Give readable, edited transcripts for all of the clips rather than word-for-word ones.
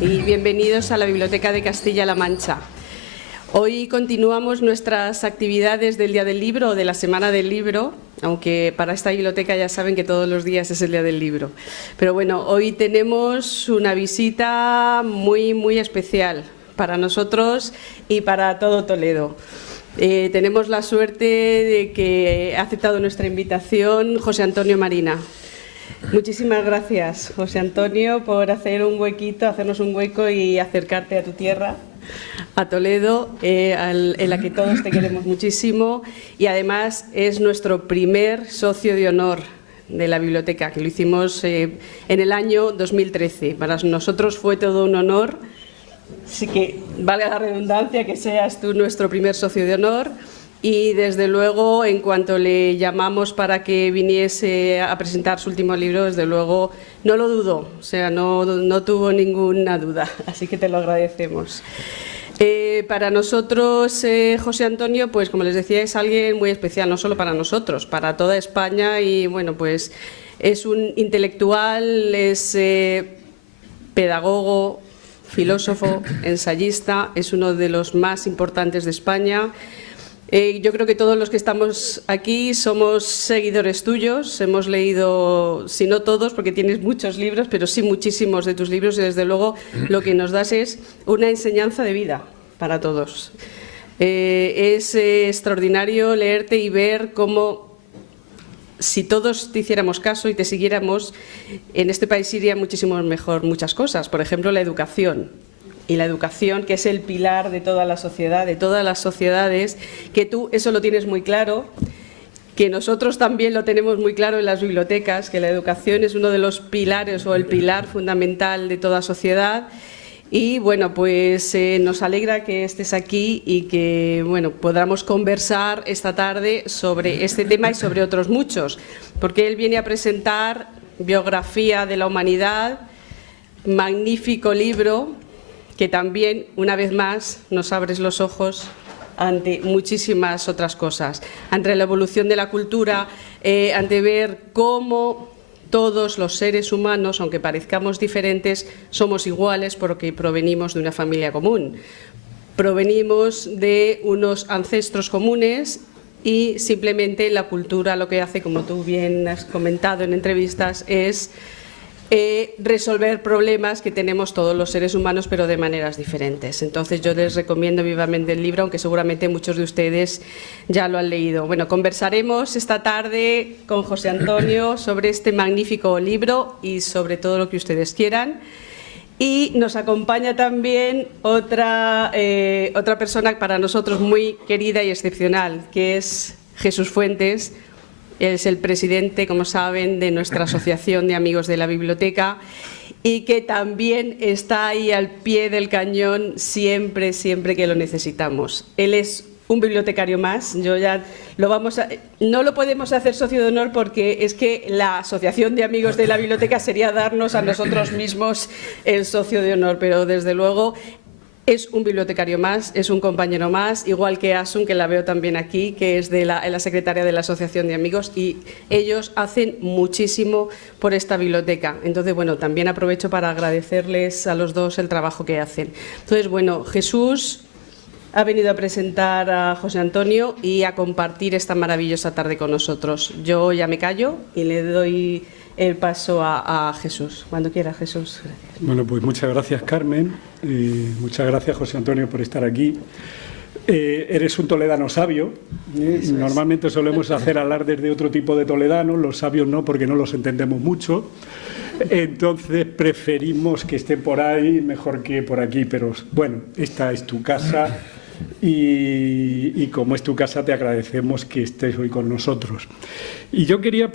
y bienvenidos a la Biblioteca de Castilla-La Mancha. Hoy continuamos nuestras actividades del Día del Libro o de la Semana del Libro, aunque para esta biblioteca ya saben que todos los días es el Día del Libro. Pero bueno, hoy tenemos una visita muy especial para nosotros y para todo Toledo. Tenemos la suerte de que ha aceptado nuestra invitación José Antonio Marina. Muchísimas gracias, José Antonio, por hacer un huequito, hacernos un hueco y acercarte a tu tierra, a Toledo, en la que todos te queremos muchísimo, y además es nuestro primer socio de honor de la biblioteca, que lo hicimos en el año 2013. Para nosotros fue todo un honor, así que valga la redundancia que seas tú nuestro primer socio de honor. Y desde luego, en cuanto le llamamos para que viniese a presentar su último libro, desde luego no lo dudó, o sea, no tuvo ninguna duda, así que te lo agradecemos. Para nosotros, José Antonio, pues como les decía, es alguien muy especial, no solo para nosotros, para toda España, y bueno, pues es un intelectual, es pedagogo, filósofo, ensayista, es uno de los más importantes de España. Yo creo que todos los que estamos aquí somos seguidores tuyos, hemos leído, si no todos, porque tienes muchos libros, pero sí muchísimos de tus libros, y desde luego lo que nos das es una enseñanza de vida para todos. Es extraordinario leerte y ver cómo, si todos te hiciéramos caso y te siguiéramos, en este país iría muchísimo mejor muchas cosas, por ejemplo la educación. Y la educación, que es el pilar de toda la sociedad, de todas las sociedades, que tú eso lo tienes muy claro, que nosotros también lo tenemos muy claro en las bibliotecas, que la educación es uno de los pilares o el pilar fundamental de toda sociedad. Y bueno, pues nos alegra que estés aquí y que bueno, podamos conversar esta tarde sobre este tema y sobre otros muchos, porque él viene a presentar Biografía de la Humanidad, magnífico libro, que también, una vez más, nos abres los ojos ante muchísimas otras cosas, ante la evolución de la cultura, ante ver cómo todos los seres humanos, aunque parezcamos diferentes, somos iguales porque provenimos de una familia común, provenimos de unos ancestros comunes y simplemente la cultura lo que hace, como tú bien has comentado en entrevistas, es resolver problemas que tenemos todos los seres humanos, pero de maneras diferentes. Entonces yo les recomiendo vivamente el libro, aunque seguramente muchos de ustedes ya lo han leído. Bueno, conversaremos esta tarde con José Antonio sobre este magnífico libro y sobre todo lo que ustedes quieran. Y nos acompaña también otra persona para nosotros muy querida y excepcional, que es Jesús Fuentes. Es el presidente, como saben, de nuestra Asociación de Amigos de la Biblioteca y que también está ahí al pie del cañón siempre que lo necesitamos. Él es un bibliotecario más. No lo podemos hacer socio de honor porque es que la Asociación de Amigos de la Biblioteca sería darnos a nosotros mismos el socio de honor, pero desde luego es un bibliotecario más, es un compañero más, igual que Asun, que la veo también aquí, que es la secretaria de la Asociación de Amigos, y ellos hacen muchísimo por esta biblioteca. Entonces, bueno, también aprovecho para agradecerles a los dos el trabajo que hacen. Entonces, bueno, Jesús ha venido a presentar a José Antonio y a compartir esta maravillosa tarde con nosotros. Yo ya me callo y le doy el paso a Jesús. Cuando quiera, Jesús. Gracias. Bueno, pues muchas gracias, Carmen. Muchas gracias, José Antonio, por estar aquí. Eres un toledano sabio. Normalmente solemos hacer alardes de otro tipo de toledanos, los sabios no, porque no los entendemos mucho. Entonces preferimos que esté por ahí mejor que por aquí, pero bueno, esta es tu casa y como es tu casa te agradecemos que estés hoy con nosotros. Y yo quería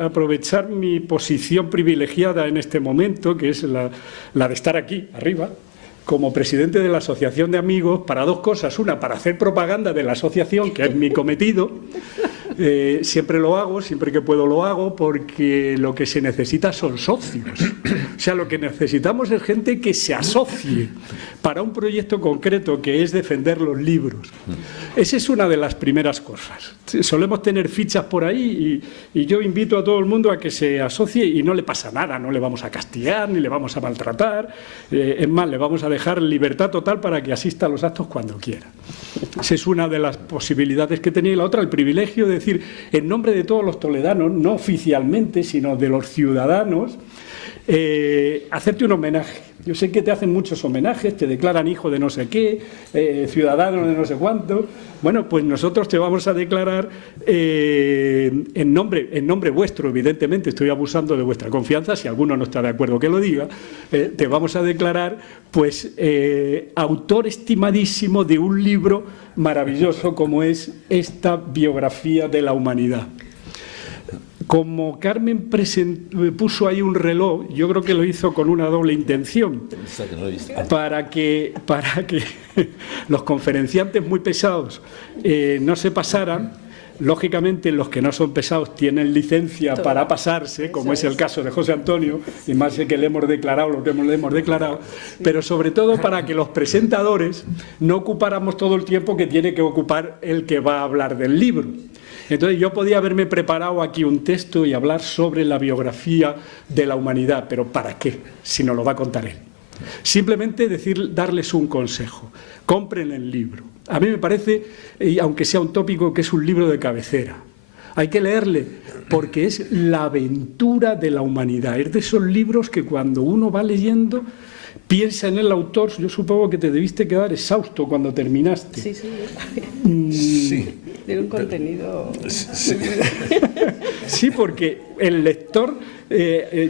aprovechar mi posición privilegiada en este momento, que es la de estar aquí arriba, como presidente de la Asociación de Amigos, para dos cosas. Una, para hacer propaganda de la asociación, que es mi cometido, Siempre lo hago, siempre que puedo lo hago, porque lo que se necesita son socios. O sea, lo que necesitamos es gente que se asocie para un proyecto concreto, que es defender los libros. Esa es una de las primeras cosas. Solemos tener fichas por ahí y yo invito a todo el mundo a que se asocie y no le pasa nada, no le vamos a castigar ni le vamos a maltratar, es más, le vamos a dejar libertad total para que asista a los actos cuando quiera. Esa es una de las posibilidades que tenía. Y la otra, el privilegio de decir, en nombre de todos los toledanos, no oficialmente, sino de los ciudadanos, hacerte un homenaje. Yo sé que te hacen muchos homenajes, te declaran hijo de no sé qué, ciudadano de no sé cuánto. Bueno, pues nosotros te vamos a declarar en nombre vuestro, evidentemente, estoy abusando de vuestra confianza, si alguno no está de acuerdo que lo diga, te vamos a declarar pues autor estimadísimo de un libro maravilloso como es esta biografía de la humanidad. Como Carmen puso ahí un reloj, yo creo que lo hizo con una doble intención, para que los conferenciantes muy pesados no se pasaran. Lógicamente, los que no son pesados tienen licencia para pasarse, como es el caso de José Antonio, y más que le hemos declarado lo que le hemos declarado, pero sobre todo para que los presentadores no ocupáramos todo el tiempo que tiene que ocupar el que va a hablar del libro. Entonces yo podía haberme preparado aquí un texto y hablar sobre la biografía de la humanidad, pero ¿para qué? Si nos lo va a contar él. Simplemente darles un consejo: compren el libro. A mí me parece, aunque sea un tópico, que es un libro de cabecera. Hay que leerle porque es la aventura de la humanidad. Es de esos libros que cuando uno va leyendo piensa en el autor. Yo supongo que te debiste quedar exhausto cuando terminaste. Sí, sí. Sí. Tiene un contenido... Sí. Sí, porque el lector,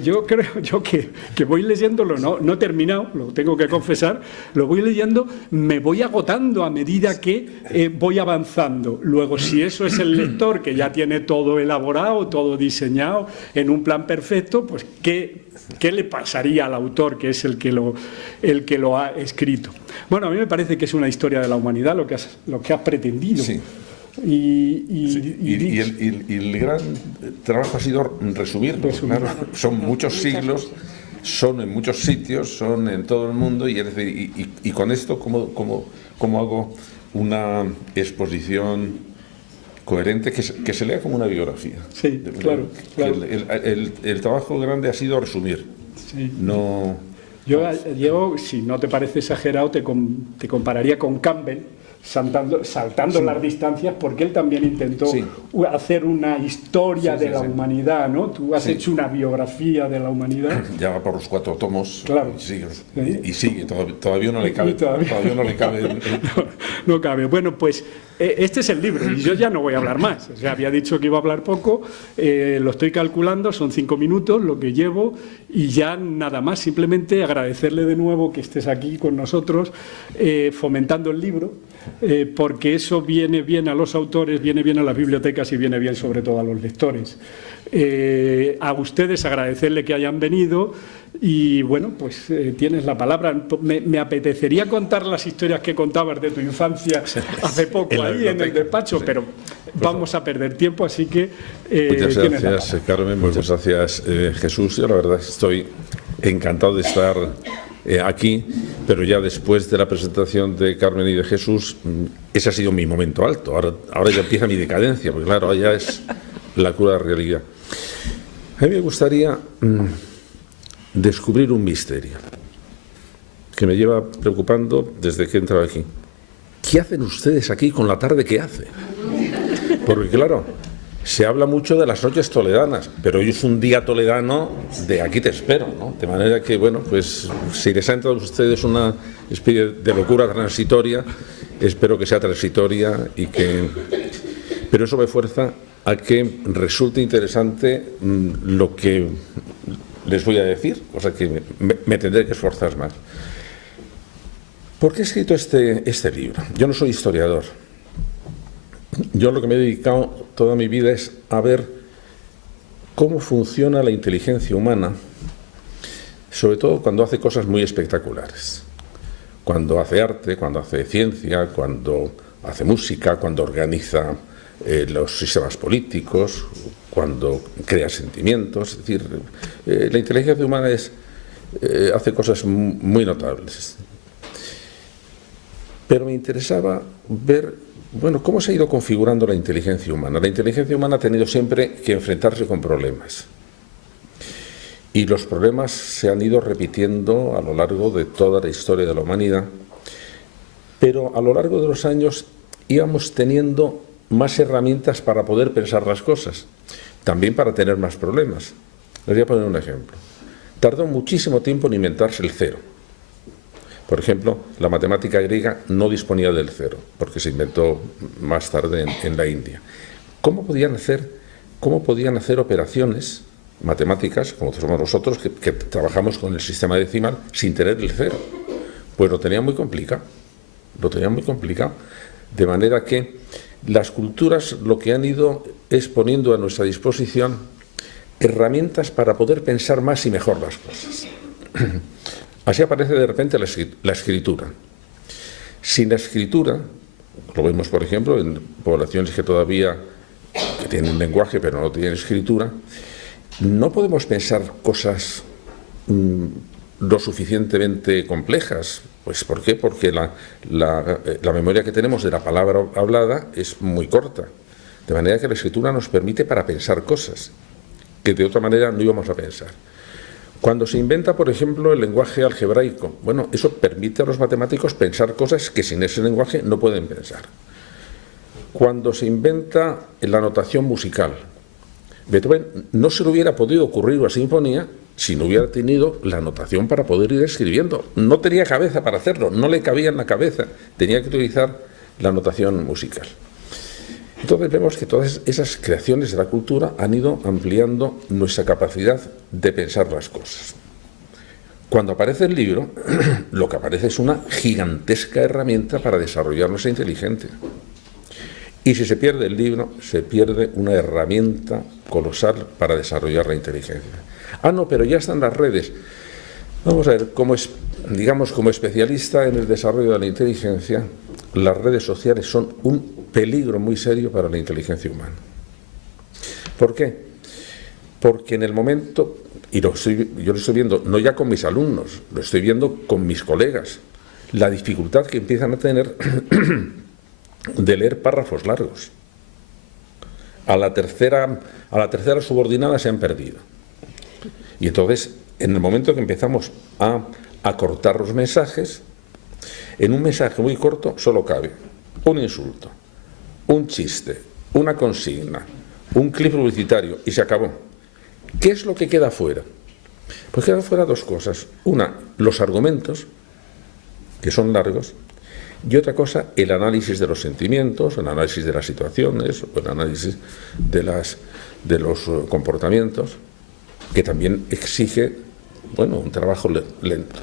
yo creo que voy leyéndolo, no he terminado, lo tengo que confesar, lo voy leyendo, me voy agotando a medida que voy avanzando. Luego, si eso es el lector que ya tiene todo elaborado, todo diseñado en un plan perfecto, pues ¿qué le pasaría al autor, que es el que lo ha escrito? Bueno, a mí me parece que es una historia de la humanidad lo que has pretendido. Sí. Y el gran trabajo ha sido resumirlo. Claro, son muchos siglos, son en muchos sitios, son en todo el mundo, y con esto, ¿cómo hago una exposición coherente que se lea como una biografía? Sí, claro. El trabajo grande ha sido resumir. Sí. No. Yo, si no te parece exagerado, te compararía con Campbell, saltando las distancias, porque él también intentó hacer una historia de la humanidad, ¿no? Tú has hecho una biografía de la humanidad. Ya va por los 4 tomos. Claro. Y sigue, todavía no le cabe. Todavía no le cabe. No cabe. Bueno, pues este es el libro y yo ya no voy a hablar más. O sea, había dicho que iba a hablar poco, lo estoy calculando, son 5 minutos lo que llevo y ya nada más. Simplemente agradecerle de nuevo que estés aquí con nosotros fomentando el libro. Porque eso viene bien a los autores, viene bien a las bibliotecas y viene bien sobre todo a los lectores. A ustedes agradecerle que hayan venido y bueno, pues tienes la palabra. Me apetecería contar las historias que contabas de tu infancia hace poco ahí en el despacho, pero vamos a perder tiempo, así que muchas gracias, Carmen, muchas gracias, Jesús. Yo la verdad estoy encantado de estar aquí, pero ya después de la presentación de Carmen y de Jesús, ese ha sido mi momento alto. Ahora ya empieza mi decadencia, porque claro, ya es la cruda realidad. A mí me gustaría descubrir un misterio que me lleva preocupando desde que he entrado aquí. ¿Qué hacen ustedes aquí con la tarde que hace? Porque claro, se habla mucho de las noches toledanas, pero hoy es un día toledano de aquí te espero, ¿no? De manera que, bueno, pues si les ha entrado a ustedes una especie de locura transitoria, espero que sea transitoria pero eso me fuerza a que resulte interesante lo que les voy a decir, cosa que me tendré que esforzar más. ¿Por qué he escrito este libro? Yo no soy historiador. Yo lo que me he dedicado toda mi vida es a ver cómo funciona la inteligencia humana, sobre todo cuando hace cosas muy espectaculares. Cuando hace arte, cuando hace ciencia, cuando hace música, cuando organiza los sistemas políticos, cuando crea sentimientos. Es decir, la inteligencia humana hace cosas muy notables. Pero me interesaba ver, bueno, cómo se ha ido configurando la inteligencia humana. La inteligencia humana ha tenido siempre que enfrentarse con problemas. Y los problemas se han ido repitiendo a lo largo de toda la historia de la humanidad. Pero a lo largo de los años íbamos teniendo más herramientas para poder pensar las cosas, también para tener más problemas. Les voy a poner un ejemplo. Tardó muchísimo tiempo en inventarse el cero. Por ejemplo, la matemática griega no disponía del cero, porque se inventó más tarde en la India. ¿Cómo podían hacer operaciones matemáticas, como somos nosotros, que trabajamos con el sistema decimal, sin tener el cero? Pues lo tenían muy complicado. De manera que las culturas lo que han ido es poniendo a nuestra disposición herramientas para poder pensar más y mejor las cosas. Así aparece de repente la escritura. Sin la escritura, lo vemos por ejemplo en poblaciones que tienen lenguaje pero no tienen escritura, no podemos pensar cosas lo suficientemente complejas. Pues ¿por qué? Porque la memoria que tenemos de la palabra hablada es muy corta. De manera que la escritura nos permite para pensar cosas que de otra manera no íbamos a pensar. Cuando se inventa, por ejemplo, el lenguaje algebraico, bueno, eso permite a los matemáticos pensar cosas que sin ese lenguaje no pueden pensar. Cuando se inventa la notación musical, Beethoven no se le hubiera podido ocurrir una sinfonía si no hubiera tenido la notación para poder ir escribiendo. No tenía cabeza para hacerlo, no le cabía en la cabeza, tenía que utilizar la notación musical. Entonces vemos que todas esas creaciones de la cultura han ido ampliando nuestra capacidad de pensar las cosas. Cuando aparece el libro, lo que aparece es una gigantesca herramienta para desarrollar nuestra inteligencia. Y si se pierde el libro, se pierde una herramienta colosal para desarrollar la inteligencia. Ah, no, pero ya están las redes. Vamos a ver, como especialista en el desarrollo de la inteligencia, las redes sociales son un peligro muy serio para la inteligencia humana. ¿Por qué? Porque en el momento, y yo lo estoy viendo no ya con mis alumnos, lo estoy viendo con mis colegas, la dificultad que empiezan a tener de leer párrafos largos. A la tercera subordinada se han perdido. Y entonces, en el momento que empezamos a acortar los mensajes, en un mensaje muy corto solo cabe un insulto, un chiste, una consigna, un clip publicitario y se acabó. ¿Qué es lo que queda fuera? Pues quedan fuera dos cosas. Una, los argumentos, que son largos, y otra cosa, el análisis de los sentimientos, el análisis de las situaciones, o el análisis de los comportamientos, que también exige, un trabajo lento.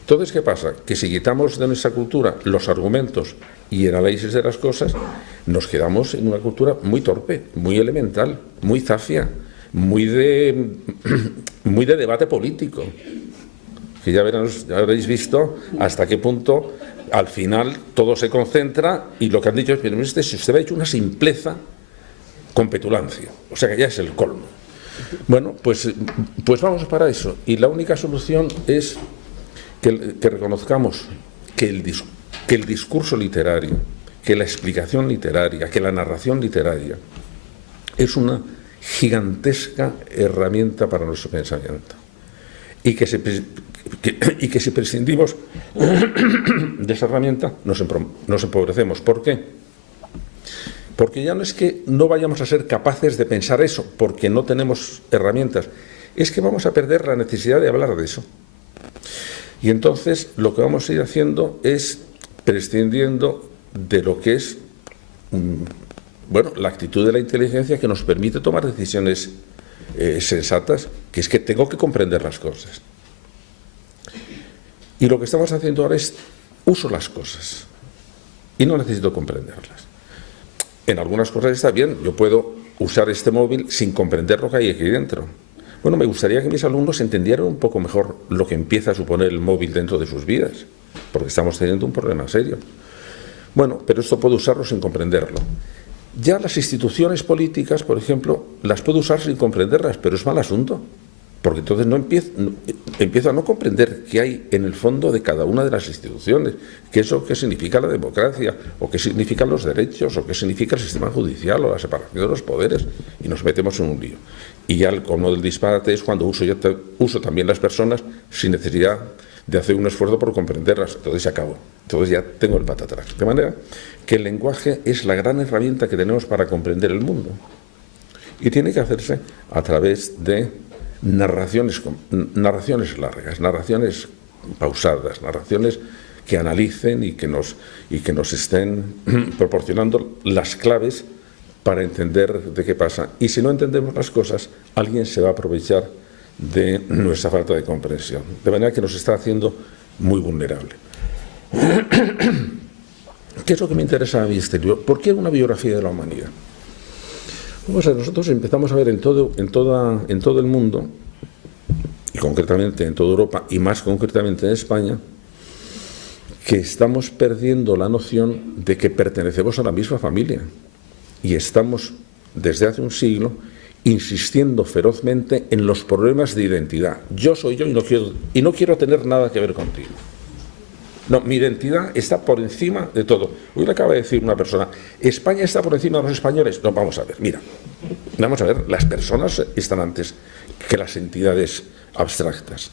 Entonces, ¿qué pasa? Que si quitamos de nuestra cultura los argumentos y el análisis de las cosas, nos quedamos en una cultura muy torpe, muy elemental, muy zafia, muy de debate político. Que ya habréis visto hasta qué punto al final todo se concentra y lo que han dicho es, pero si usted ha hecho una simpleza con petulancia, o sea que ya es el colmo. Bueno, pues vamos para eso. Y la única solución es que reconozcamos que el discurso literario, que la explicación literaria, que la narración literaria es una gigantesca herramienta para nuestro pensamiento. Y que si prescindimos de esa herramienta nos empobrecemos. ¿Por qué? Porque ya no es que no vayamos a ser capaces de pensar eso, porque no tenemos herramientas, es que vamos a perder la necesidad de hablar de eso. Y entonces lo que vamos a ir haciendo es prescindiendo de lo que es la actitud de la inteligencia que nos permite tomar decisiones sensatas, que es que tengo que comprender las cosas. Y lo que estamos haciendo ahora es uso las cosas y no necesito comprenderlas. En algunas cosas está bien, yo puedo usar este móvil sin comprender lo que hay aquí dentro. Bueno, me gustaría que mis alumnos entendieran un poco mejor lo que empieza a suponer el móvil dentro de sus vidas, porque estamos teniendo un problema serio. Bueno, pero esto puedo usarlo sin comprenderlo. Ya las instituciones políticas, por ejemplo, las puedo usar sin comprenderlas, pero es mal asunto, porque entonces empiezo a no comprender qué hay en el fondo de cada una de las instituciones, qué significa la democracia, o qué significan los derechos, o qué significa el sistema judicial, o la separación de los poderes, y nos metemos en un lío. Y ya el colmo del disparate es cuando uso también las personas sin necesidad de hacer un esfuerzo por comprenderlas. Entonces se acabó. Entonces ya tengo el patatrás. De manera que el lenguaje es la gran herramienta que tenemos para comprender el mundo. Y tiene que hacerse a través de narraciones largas, narraciones pausadas, narraciones que analicen y que nos estén proporcionando las claves para entender de qué pasa. Y si no entendemos las cosas, alguien se va a aprovechar de nuestra falta de comprensión. De manera que nos está haciendo muy vulnerable. ¿Qué es lo que me interesa a mí este libro? ¿Por qué una biografía de la humanidad? Vamos a ver, nosotros empezamos a ver en todo el mundo, y concretamente en toda Europa, y más concretamente en España, que estamos perdiendo la noción de que pertenecemos a la misma familia. Y estamos, desde hace un siglo, insistiendo ferozmente en los problemas de identidad. Yo soy yo y no quiero tener nada que ver contigo. No, mi identidad está por encima de todo. Hoy le acaba de decir una persona, ¿España está por encima de los españoles? No, vamos a ver, mira, vamos a ver, las personas están antes que las entidades abstractas.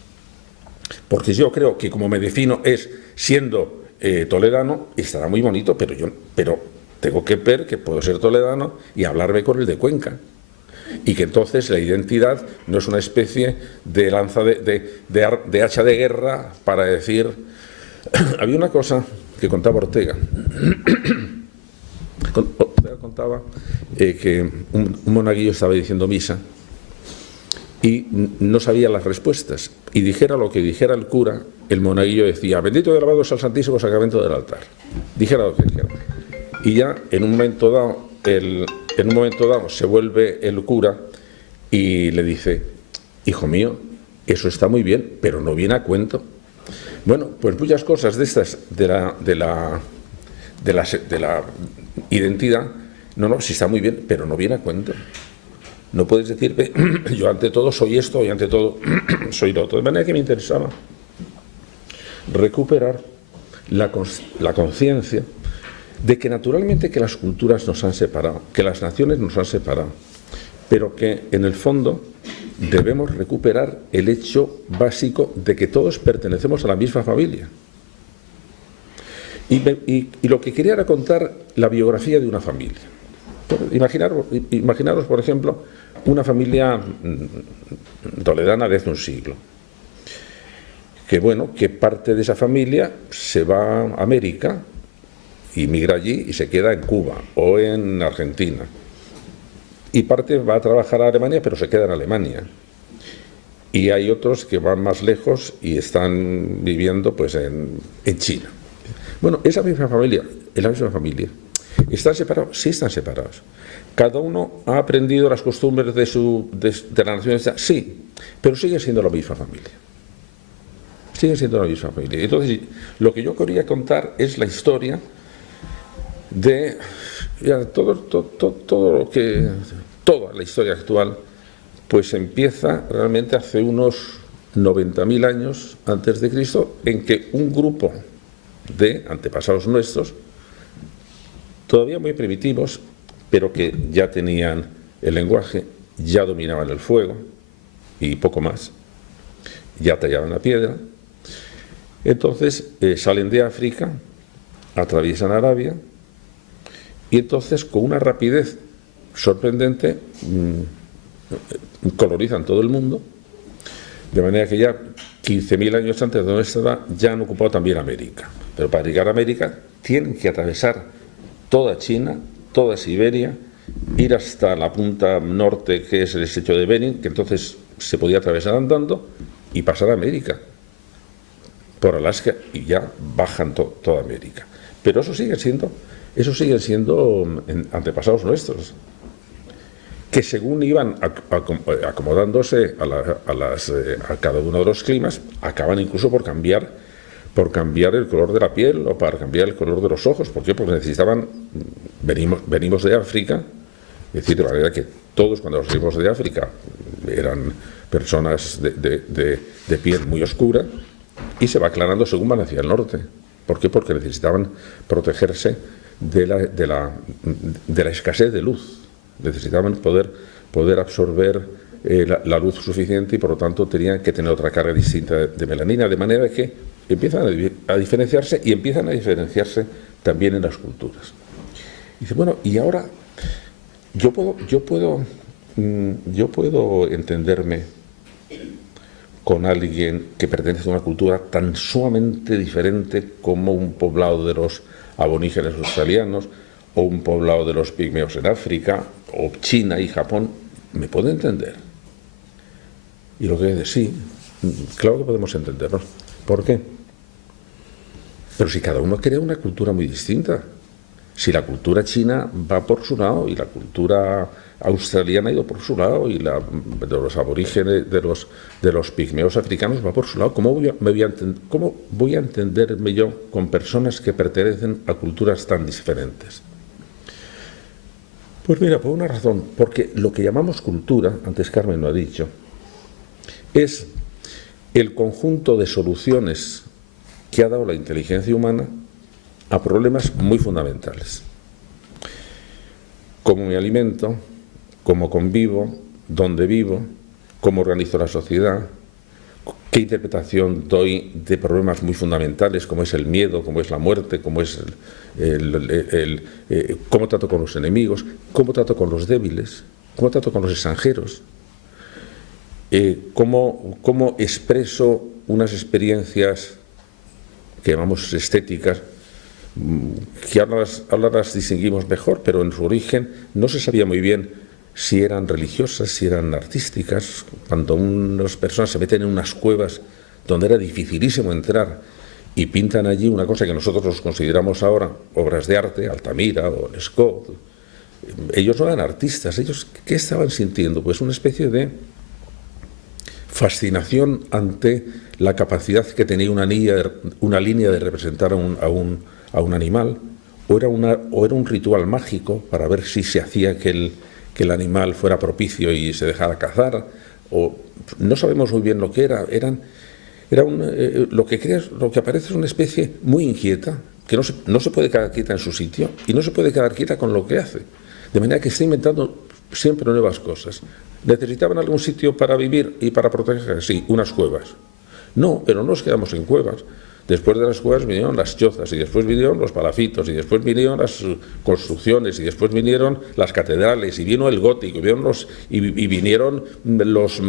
Porque yo creo que como me defino es siendo toledano, estará muy bonito, pero tengo que ver que puedo ser toledano y hablarme con el de Cuenca. Y que entonces la identidad no es una especie de lanza de hacha de guerra para decir... Había una cosa que contaba Ortega. Ortega contaba que un monaguillo estaba diciendo misa y no sabía las respuestas. Y dijera lo que dijera el cura, el monaguillo decía, bendito y alabado sea el Santísimo Sacramento del altar. Dijera lo que dijera. Y ya en un momento dado se vuelve el cura y le dice, hijo mío, eso está muy bien, pero no viene a cuento. Bueno, pues muchas cosas de estas de la identidad, no, sí está muy bien, pero no viene a cuento. No puedes decirme, yo ante todo soy esto y ante todo soy lo otro. De manera que me interesaba recuperar la conciencia de que naturalmente que las culturas nos han separado, que las naciones nos han separado, pero que en el fondo debemos recuperar el hecho básico de que todos pertenecemos a la misma familia. Y lo que quería era contar la biografía de una familia. Imaginaros, por ejemplo, una familia toledana de hace un siglo. Que parte de esa familia se va a América y migra allí y se queda en Cuba o en Argentina. Y parte va a trabajar a Alemania, pero se queda en Alemania. Y hay otros que van más lejos y están viviendo pues en China. Bueno, esa misma familia, es la misma familia. ¿Están separados? Sí están separados. ¿Cada uno ha aprendido las costumbres de la nación? Sí, pero siguen siendo la misma familia. Siguen siendo la misma familia. Entonces, lo que yo quería contar es la historia de toda la historia actual, pues empieza realmente hace unos 90.000 años antes de Cristo, en que un grupo de antepasados nuestros, todavía muy primitivos, pero que ya tenían el lenguaje, ya dominaban el fuego y poco más, ya tallaban la piedra. Entonces salen de África, atraviesan Arabia y entonces con una rapidez sorprendente colonizan todo el mundo, de manera que ya 15.000 años antes de nuestra edad ya han ocupado también América. Pero para llegar a América tienen que atravesar toda China, toda Siberia, ir hasta la punta norte, que es el estrecho de Bering, que entonces se podía atravesar andando, y pasar a América, por Alaska, y ya bajan toda América. Pero eso siguen siendo antepasados nuestros, que según iban acomodándose a cada uno de los climas, acaban incluso por cambiar por cambiar el color de la piel o para cambiar el color de los ojos. ¿Por qué? Porque necesitaban, venimos de África, es decir, de manera que todos cuando nos venimos de África eran personas de piel muy oscura, y se va aclarando según van hacia el norte. ¿Por qué? Porque necesitaban protegerse de la escasez de luz. Necesitaban poder absorber la luz suficiente y por lo tanto tenían que tener otra carga distinta de melanina, de manera que empiezan a diferenciarse y empiezan a diferenciarse también en las culturas. Y dice, bueno, y ahora yo puedo entenderme con alguien que pertenece a una cultura tan sumamente diferente como un poblado de los aborígenes australianos o un poblado de los pigmeos en África o China y Japón. ¿Me puedo entender? Y lo que es de sí, claro que podemos entendernos. ¿Por qué? Pero si cada uno crea una cultura muy distinta, si la cultura china va por su lado y la cultura australiana ha ido por su lado y de los aborígenes, de los pigmeos africanos va por su lado, ¿cómo voy a entenderme yo con personas que pertenecen a culturas tan diferentes? Pues mira, por una razón, porque lo que llamamos cultura, antes Carmen lo ha dicho, es el conjunto de soluciones que ha dado la inteligencia humana a problemas muy fundamentales. Cómo me alimento, cómo convivo, dónde vivo, cómo organizo la sociedad, qué interpretación doy de problemas muy fundamentales como es el miedo, como es la muerte, como es cómo trato con los enemigos, cómo trato con los débiles, cómo trato con los extranjeros, cómo expreso unas experiencias que llamamos estéticas, que ahora las distinguimos mejor, pero en su origen no se sabía muy bien si eran religiosas, si eran artísticas. Cuando unas personas se meten en unas cuevas donde era dificilísimo entrar y pintan allí una cosa que nosotros los consideramos ahora obras de arte, Altamira o Lescaut, ellos no eran artistas. Ellos, ¿qué estaban sintiendo? Pues una especie de fascinación ante la capacidad que tenía una línea de representar a un animal, o era un ritual mágico para ver si se hacía que el animal fuera propicio y se dejara cazar, o no sabemos muy bien lo que era. Lo que aparece es una especie muy inquieta, que no se puede quedar quieta en su sitio y no se puede quedar quieta con lo que hace, de manera que está inventando siempre nuevas cosas. ¿Necesitaban algún sitio para vivir y para protegerse? Sí, unas cuevas. No, pero no nos quedamos en cuevas. Después de las cuevas vinieron las chozas, y después vinieron los palafitos, y después vinieron las construcciones, y después vinieron las catedrales, y vino el gótico, y vinieron los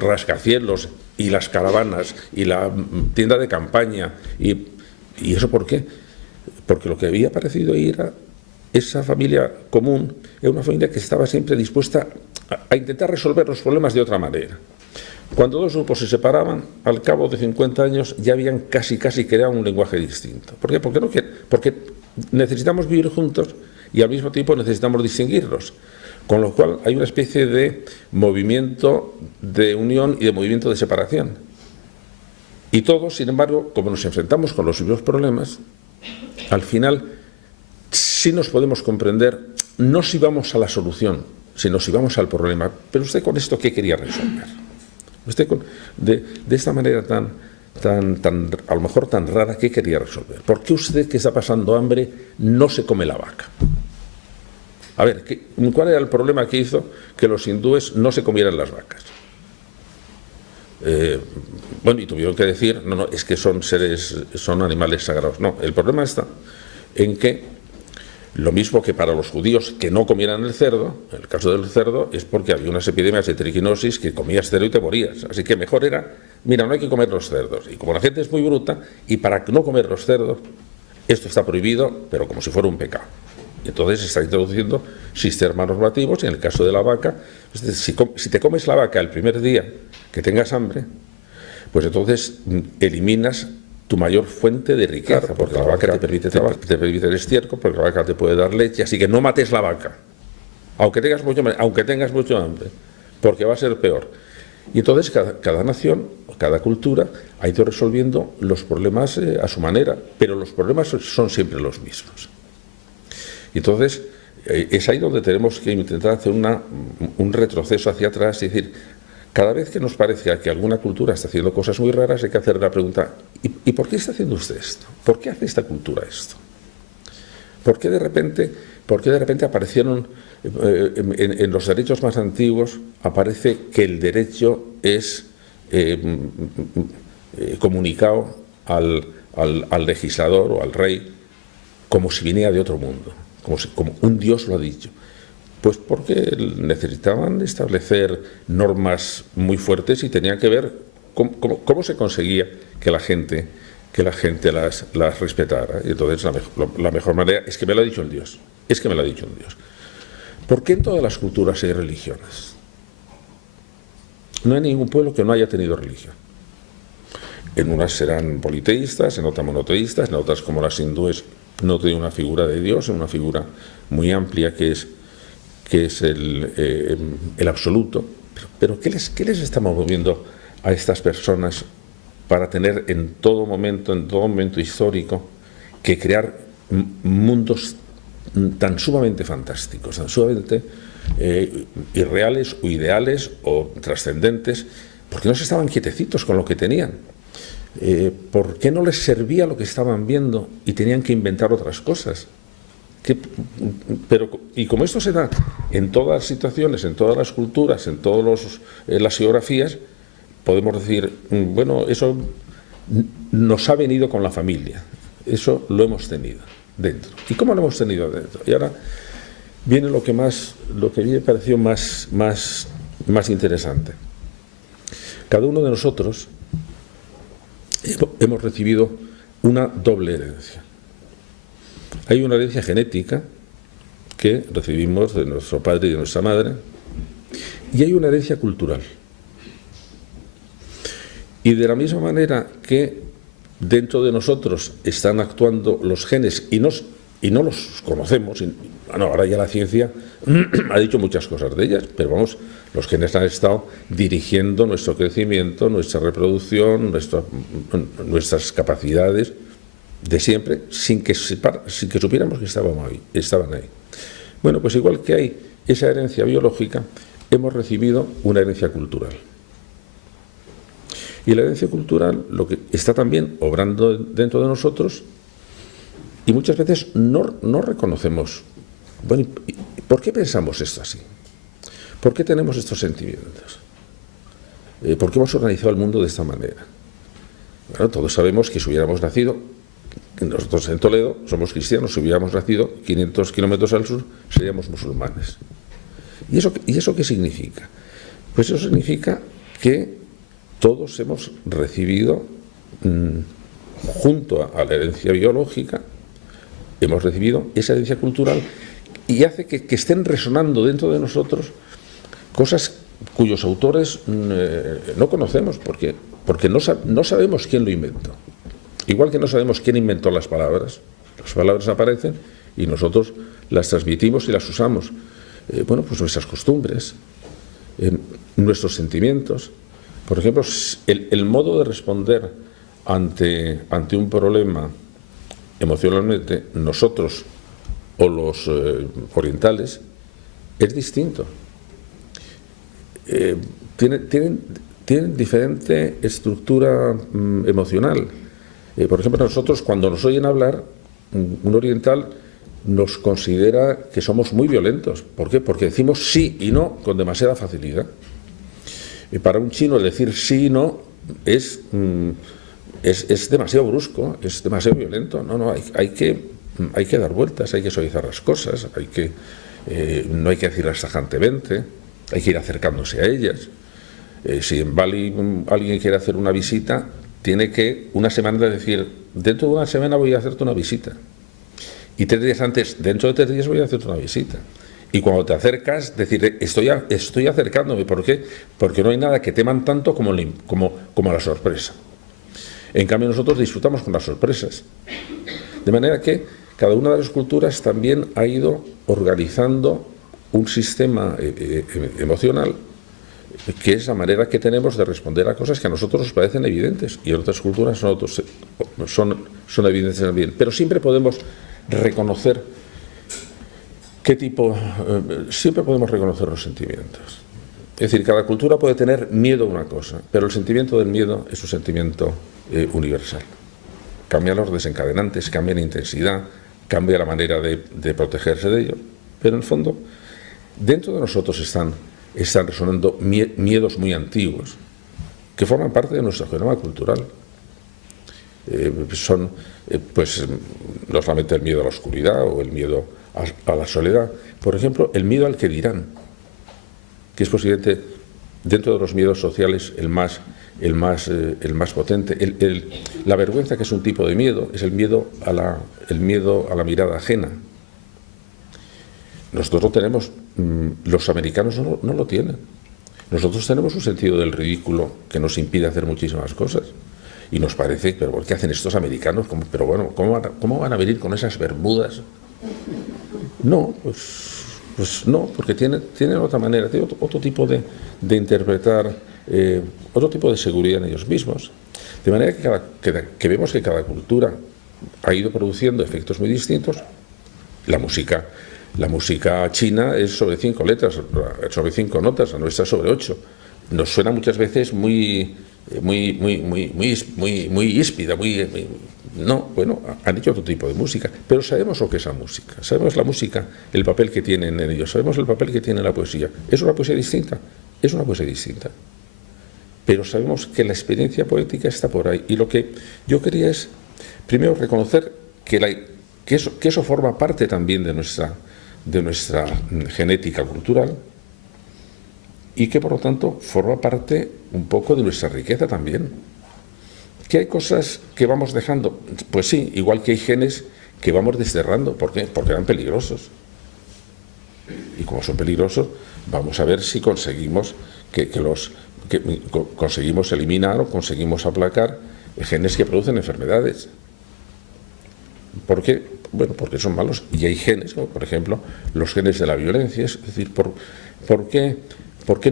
rascacielos, y las caravanas, y la tienda de campaña. ¿Y eso por qué? Porque lo que había parecido era esa familia común, era una familia que estaba siempre dispuesta a intentar resolver los problemas de otra manera. Cuando dos grupos se separaban, al cabo de 50 años ya habían casi creado un lenguaje distinto. ¿Por qué? Porque necesitamos vivir juntos y al mismo tiempo necesitamos distinguirlos. Con lo cual hay una especie de movimiento de unión y de movimiento de separación. Y todos, sin embargo, como nos enfrentamos con los mismos problemas, al final sí nos podemos comprender, no si vamos a la solución, sino si vamos al problema. Pero usted con esto, ¿qué quería resolver? Usted de esta manera tan a lo mejor tan rara, ¿qué quería resolver? ¿Por qué usted, que está pasando hambre, no se come la vaca? A ver, ¿cuál era el problema que hizo que los hindúes no se comieran las vacas? Bueno, y tuvieron que decir, no, es que son animales sagrados. No, el problema está en que lo mismo que para los judíos que no comieran el cerdo, en el caso del cerdo es porque había unas epidemias de triquinosis que comías cerdo y te morías. Así que mejor era, mira, no hay que comer los cerdos. Y como la gente es muy bruta, y para no comer los cerdos, esto está prohibido, pero como si fuera un pecado. Y entonces se está introduciendo sistemas normativos, y en el caso de la vaca, si te comes la vaca el primer día que tengas hambre, pues entonces eliminas tu mayor fuente de riqueza, claro, porque la vaca te permite el estiércol, porque la vaca te puede dar leche, así que no mates la vaca, aunque tengas mucho hambre, porque va a ser peor. Y entonces cada nación, cada cultura ha ido resolviendo los problemas a su manera, pero los problemas son siempre los mismos. Y entonces es ahí donde tenemos que intentar hacer un retroceso hacia atrás, es decir, cada vez que nos parezca que alguna cultura está haciendo cosas muy raras, hay que hacer la pregunta, ¿y por qué está haciendo usted esto? ¿Por qué hace esta cultura esto? ¿Por qué de repente aparecieron en los derechos más antiguos, aparece que el derecho es comunicado al legislador o al rey como si viniera de otro mundo, como un dios lo ha dicho? Pues porque necesitaban establecer normas muy fuertes y tenían que ver cómo se conseguía que la gente las respetara. Y entonces la mejor manera es que me lo ha dicho el Dios. Es que me lo ha dicho un Dios. ¿Por qué en todas las culturas hay religiones? No hay ningún pueblo que no haya tenido religión. En unas serán politeístas, en otras monoteístas, en otras, como las hindúes, no tienen una figura de Dios, una figura muy amplia que es el absoluto. Pero ¿qué les está moviendo a estas personas para tener en todo momento histórico, que crear mundos tan sumamente fantásticos, tan sumamente irreales o ideales o trascendentes? ¿Por qué no se estaban quietecitos con lo que tenían? ¿Por qué no les servía lo que estaban viendo y tenían que inventar otras cosas? Y como esto se da en todas las situaciones, en todas las culturas, en todas las geografías, podemos decir, bueno, eso nos ha venido con la familia, eso lo hemos tenido dentro. ¿Y cómo lo hemos tenido dentro? Y ahora viene lo que a mí me pareció más interesante. Cada uno de nosotros hemos recibido una doble herencia. Hay una herencia genética que recibimos de nuestro padre y de nuestra madre, y hay una herencia cultural. Y de la misma manera que dentro de nosotros están actuando los genes y no los conocemos, bueno, ahora ya la ciencia ha dicho muchas cosas de ellas, pero vamos, los genes han estado dirigiendo nuestro crecimiento, nuestra reproducción, nuestras capacidades de siempre, sin que supiéramos que estaban ahí. Bueno, pues igual que hay esa herencia biológica, hemos recibido una herencia cultural. Y la herencia cultural lo que está también obrando dentro de nosotros, y muchas veces no reconocemos, bueno, ¿por qué pensamos esto así? ¿Por qué tenemos estos sentimientos? ¿Por qué hemos organizado el mundo de esta manera? Bueno, todos sabemos que si hubiéramos nacido, nosotros en Toledo somos cristianos, si hubiéramos nacido 500 kilómetros al sur, seríamos musulmanes. ¿Y eso qué significa? Pues eso significa que todos hemos recibido, junto a la herencia biológica, hemos recibido esa herencia cultural, y hace que estén resonando dentro de nosotros cosas cuyos autores no conocemos, porque no sabemos quién lo inventó. Igual que no sabemos quién inventó las palabras aparecen y nosotros las transmitimos y las usamos. Bueno, pues nuestras costumbres, nuestros sentimientos. Por ejemplo, el modo de responder ante un problema emocionalmente, nosotros o los orientales, es distinto. Tienen diferente estructura emocional. Por ejemplo, nosotros, cuando nos oyen hablar, un oriental nos considera que somos muy violentos. ¿Por qué? Porque decimos sí y no con demasiada facilidad. Y para un chino el decir sí y no es demasiado brusco, es demasiado violento. No, hay que dar vueltas, hay que suavizar las cosas, no hay que decirlas tajantemente, hay que ir acercándose a ellas. Si en Bali alguien quiere hacer una visita, tiene que una semana decir, dentro de una semana voy a hacerte una visita. Y 3 días antes, dentro de 3 días voy a hacerte una visita. Y cuando te acercas, decir, estoy acercándome. ¿Por qué? Porque no hay nada que teman tanto como la sorpresa. En cambio, nosotros disfrutamos con las sorpresas. De manera que cada una de las culturas también ha ido organizando un sistema emocional que es la manera que tenemos de responder a cosas que a nosotros nos parecen evidentes y en otras culturas son evidentes también. Pero siempre podemos reconocer siempre podemos reconocer los sentimientos. Es decir, cada cultura puede tener miedo a una cosa, pero el sentimiento del miedo es un sentimiento universal. Cambian los desencadenantes, cambia la intensidad, cambia la manera de protegerse de ello, pero en el fondo, dentro de nosotros están resonando miedos muy antiguos, que forman parte de nuestro genoma cultural. No solamente el miedo a la oscuridad o el miedo a la soledad, por ejemplo, el miedo al que dirán, que es posiblemente dentro de los miedos sociales el más potente. La vergüenza, que es un tipo de miedo, es el miedo a la mirada ajena. Nosotros lo tenemos, los americanos no lo tienen. Nosotros tenemos un sentido del ridículo que nos impide hacer muchísimas cosas. Y nos parece, pero ¿por qué hacen estos americanos? Pero bueno, ¿cómo van a venir con esas bermudas? No, pues no, porque tienen otra manera, tienen otro tipo de interpretar, otro tipo de seguridad en ellos mismos. De manera que vemos que cada cultura ha ido produciendo efectos muy distintos. La música china es sobre 5 letras, sobre 5 notas, la nuestra sobre 8. Nos suena muchas veces muy híspida, no, bueno, han hecho otro tipo de música, pero sabemos lo que es la música, sabemos la música, el papel que tiene en ello, sabemos el papel que tiene la poesía. ¿Es una poesía distinta? Es una poesía distinta. Pero sabemos que la experiencia poética está por ahí. Y lo que yo quería es, primero, reconocer que eso forma parte también de nuestra genética cultural, y que por lo tanto forma parte un poco de nuestra riqueza también. ¿Que hay cosas que vamos dejando? Pues sí, igual que hay genes que vamos desterrando. ¿Por qué? Porque eran peligrosos. Y como son peligrosos, vamos a ver si conseguimos conseguimos eliminar o conseguimos aplacar genes que producen enfermedades. ¿Por qué? Bueno, porque son malos. Y hay genes, como por ejemplo los genes de la violencia. Es decir, ¿por qué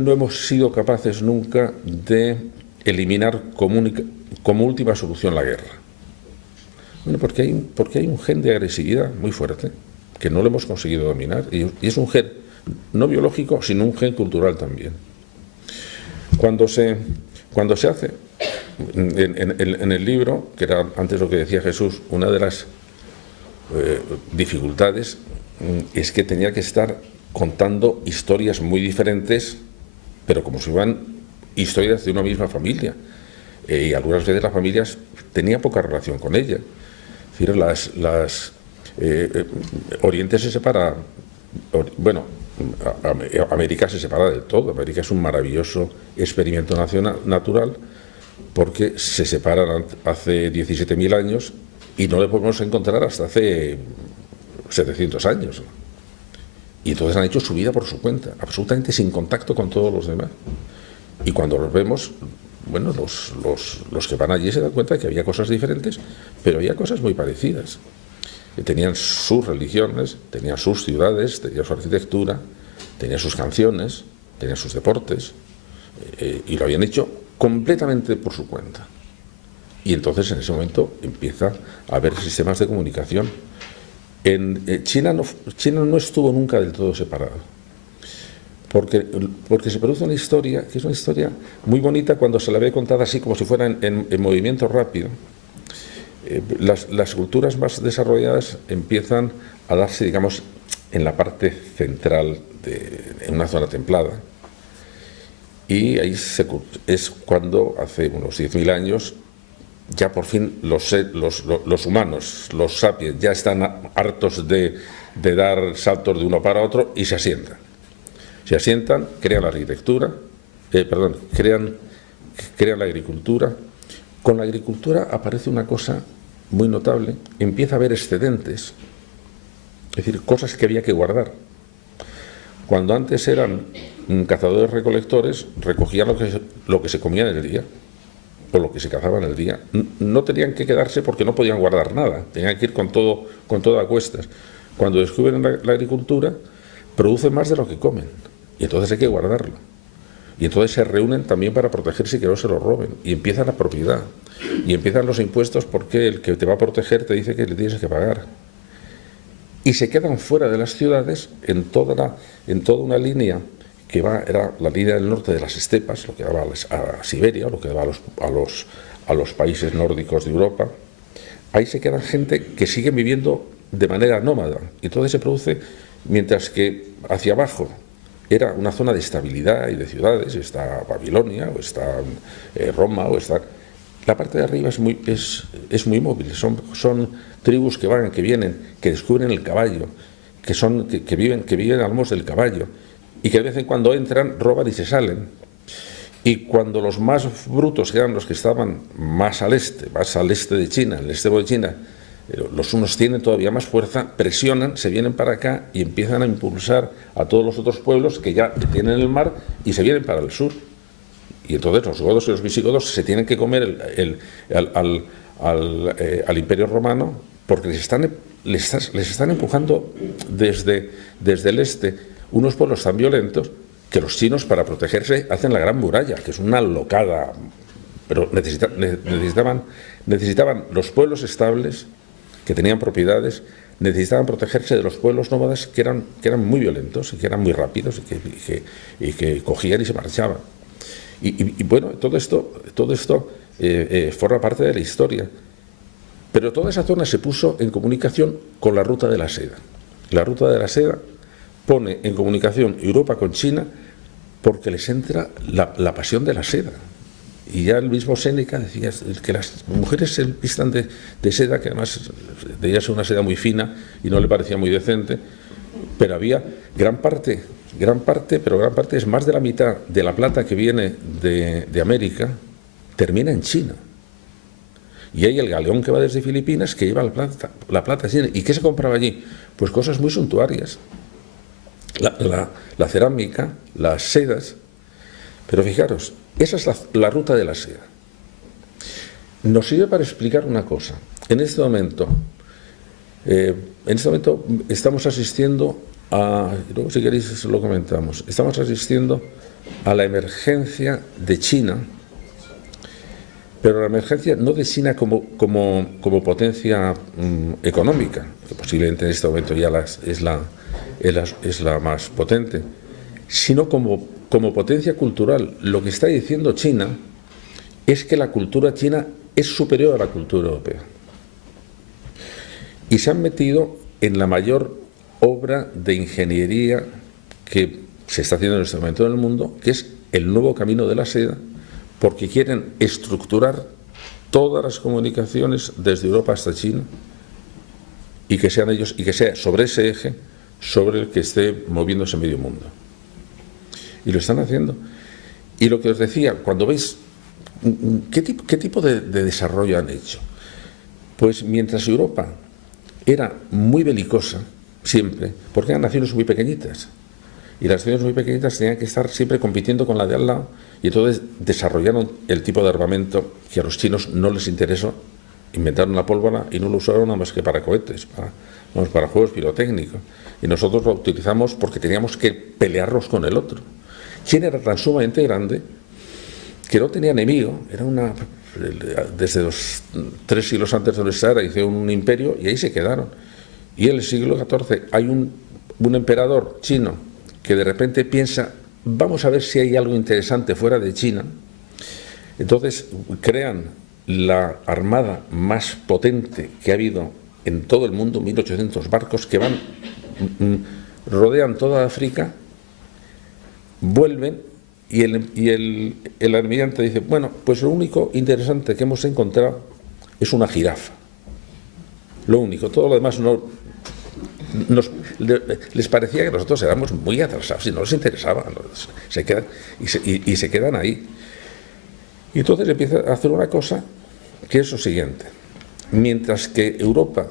no hemos sido capaces nunca de eliminar como última solución la guerra? Bueno, porque hay un gen de agresividad muy fuerte que no lo hemos conseguido dominar, y es un gen no biológico, sino un gen cultural también. Cuando se hace en el libro, que era antes lo que decía Jesús, una de las dificultades es que tenía que estar contando historias muy diferentes, pero como si fueran historias de una misma familia. Y algunas veces las familias tenían poca relación con ella. Es decir, Oriente se separa, América se separa del todo. América es un maravilloso experimento natural, porque se separan hace 17.000 años y no le podemos encontrar hasta hace 700 años. Y entonces han hecho su vida por su cuenta, absolutamente sin contacto con todos los demás. Y cuando los vemos, bueno, los que van allí se dan cuenta de que había cosas diferentes, pero había cosas muy parecidas. Tenían sus religiones, tenían sus ciudades, tenían su arquitectura, tenían sus canciones, tenían sus deportes, y lo habían hecho completamente por su cuenta. Y entonces en ese momento empieza a haber sistemas de comunicación. China no estuvo nunca del todo separado, porque se produce una historia que es una historia muy bonita cuando se la ve contada así como si fuera en movimiento rápido. Las culturas más desarrolladas empiezan a darse, digamos, en la parte central, en una zona templada, y ahí es cuando hace unos 10.000 años ya por fin los humanos, los sapiens, ya están hartos de dar saltos de uno para otro y se asientan. Se asientan, crean la arquitectura, crean la agricultura. Con la agricultura aparece una cosa muy notable, empieza a haber excedentes, es decir, cosas que había que guardar. Cuando antes eran cazadores-recolectores, recogían lo que se comía en el día, o lo que se cazaba en el día. No tenían que quedarse porque no podían guardar nada, tenían que ir con todo a cuestas. Cuando descubren la agricultura, producen más de lo que comen, y entonces hay que guardarlo. Y entonces se reúnen también para protegerse y que no se lo roben. Y empieza la propiedad. Y empiezan los impuestos porque el que te va a proteger te dice que le tienes que pagar. Y se quedan fuera de las ciudades en toda una línea que era la línea del norte de las estepas, lo que daba a Siberia, lo que daba a los países nórdicos de Europa. Ahí se quedan gente que sigue viviendo de manera nómada. Y entonces se produce, mientras que hacia abajo era una zona de estabilidad y de ciudades, está Babilonia, o está Roma, o está... La parte de arriba es muy móvil, son tribus que van, que vienen, que descubren el caballo, que viven al mos del caballo, y que de vez en cuando entran, roban y se salen. Y cuando los más brutos, que eran los que estaban más al este de China, en el estebo de China, los unos tienen todavía más fuerza, presionan, se vienen para acá y empiezan a impulsar a todos los otros pueblos que ya tienen el mar y se vienen para el sur. Y entonces los godos y los visigodos se tienen que comer al Imperio Romano porque les están empujando desde el este unos pueblos tan violentos que los chinos, para protegerse, hacen la Gran Muralla, que es una locada. Pero necesitaban los pueblos estables, que tenían propiedades, necesitaban protegerse de los pueblos nómadas que eran muy violentos y que eran muy rápidos y que cogían y se marchaban. Y bueno, todo esto forma parte de la historia. Pero toda esa zona se puso en comunicación con la ruta de la seda. La ruta de la seda pone en comunicación Europa con China porque les entra la pasión de la seda. Y ya el mismo Séneca decía que las mujeres se vistan de seda, que además debía ser una seda muy fina y no le parecía muy decente, pero había gran parte, es más de la mitad de la plata que viene de América, termina en China. Y hay el galeón que va desde Filipinas que lleva la plata a China. ¿Y qué se compraba allí? Pues cosas muy suntuarias. La cerámica, las sedas. Pero fijaros, esa es la ruta de la seda. Nos sirve para explicar una cosa. En este momento estamos asistiendo luego si queréis lo comentamos, estamos asistiendo a la emergencia de China, pero la emergencia no de China como potencia económica, que posiblemente en este momento ya es la más potente, sino como potencia cultural. Lo que está diciendo China es que la cultura china es superior a la cultura europea. Y se han metido en la mayor obra de ingeniería que se está haciendo en este momento en el mundo, que es el nuevo camino de la seda, porque quieren estructurar todas las comunicaciones desde Europa hasta China y que sean ellos, y que sea sobre ese eje sobre el que esté moviéndose medio mundo. Y lo están haciendo. Y lo que os decía, cuando veis qué tipo de desarrollo han hecho, pues mientras Europa era muy belicosa siempre, porque eran naciones muy pequeñitas, y las naciones muy pequeñitas tenían que estar siempre compitiendo con la de al lado, y entonces desarrollaron el tipo de armamento que a los chinos no les interesó. Inventaron la pólvora y no lo usaron nada más que para cohetes, para juegos pirotécnicos, y nosotros lo utilizamos porque teníamos que pelearnos con el otro. China era tan sumamente grande que no tenía enemigo, desde los 3 siglos antes de nuestra era hizo un imperio y ahí se quedaron. Y en el siglo XIV hay un emperador chino que de repente piensa, vamos a ver si hay algo interesante fuera de China. Entonces crean la armada más potente que ha habido en todo el mundo, 1800 barcos que rodean toda África, vuelven y el almirante dice, bueno, pues lo único interesante que hemos encontrado es una jirafa. Lo único, todo lo demás les parecía que nosotros éramos muy atrasados y no les interesaba, se quedan ahí. Y entonces empieza a hacer una cosa que es lo siguiente: mientras que Europa,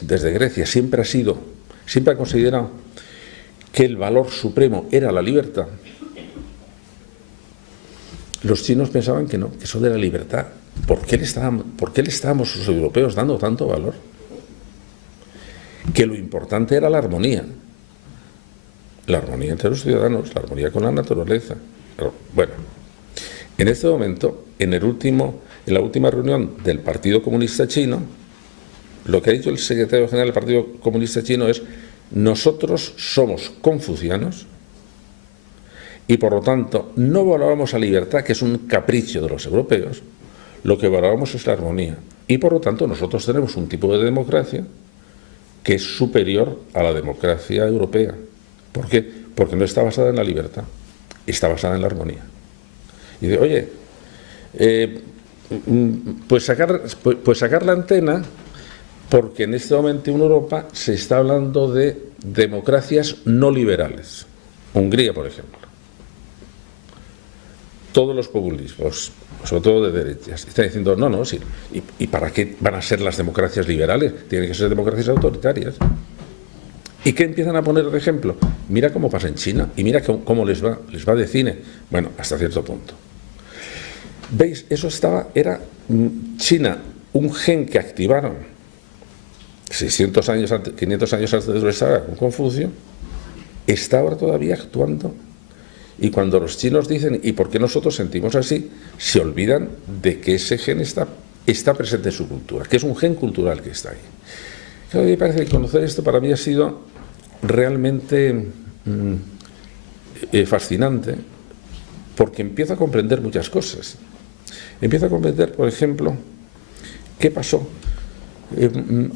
desde Grecia, siempre ha considerado que el valor supremo era la libertad, los chinos pensaban que no, que eso de la libertad, ¿por qué le estábamos los europeos dando tanto valor? Que lo importante era la armonía entre los ciudadanos, la armonía con la naturaleza, Pero, bueno, en este momento, en la última reunión del Partido Comunista Chino, lo que ha dicho el secretario general del Partido Comunista Chino es: nosotros somos confucianos y por lo tanto no valoramos la libertad, que es un capricho de los europeos, lo que valoramos es la armonía. Y por lo tanto nosotros tenemos un tipo de democracia que es superior a la democracia europea. ¿Por qué? Porque no está basada en la libertad, está basada en la armonía. Y dice, oye, pues sacar la antena, porque en este momento en Europa se está hablando de democracias no liberales. Hungría, por ejemplo. Todos los populismos, sobre todo de derechas, están diciendo, no, sí. ¿Y para qué van a ser las democracias liberales? Tienen que ser democracias autoritarias. ¿Y qué empiezan a poner de ejemplo? Mira cómo pasa en China y mira cómo les va de cine. Bueno, hasta cierto punto. ¿Veis? Eso era China, un gen que activaron 500 años antes de la saga con Confucio, está ahora todavía actuando. Y cuando los chinos dicen, ¿y por qué nosotros sentimos así?, se olvidan de que ese gen está presente en su cultura, que es un gen cultural que está ahí. Claro, me parece que conocer esto para mí ha sido realmente fascinante, porque empiezo a comprender muchas cosas. Empiezo a comprender, por ejemplo, qué pasó.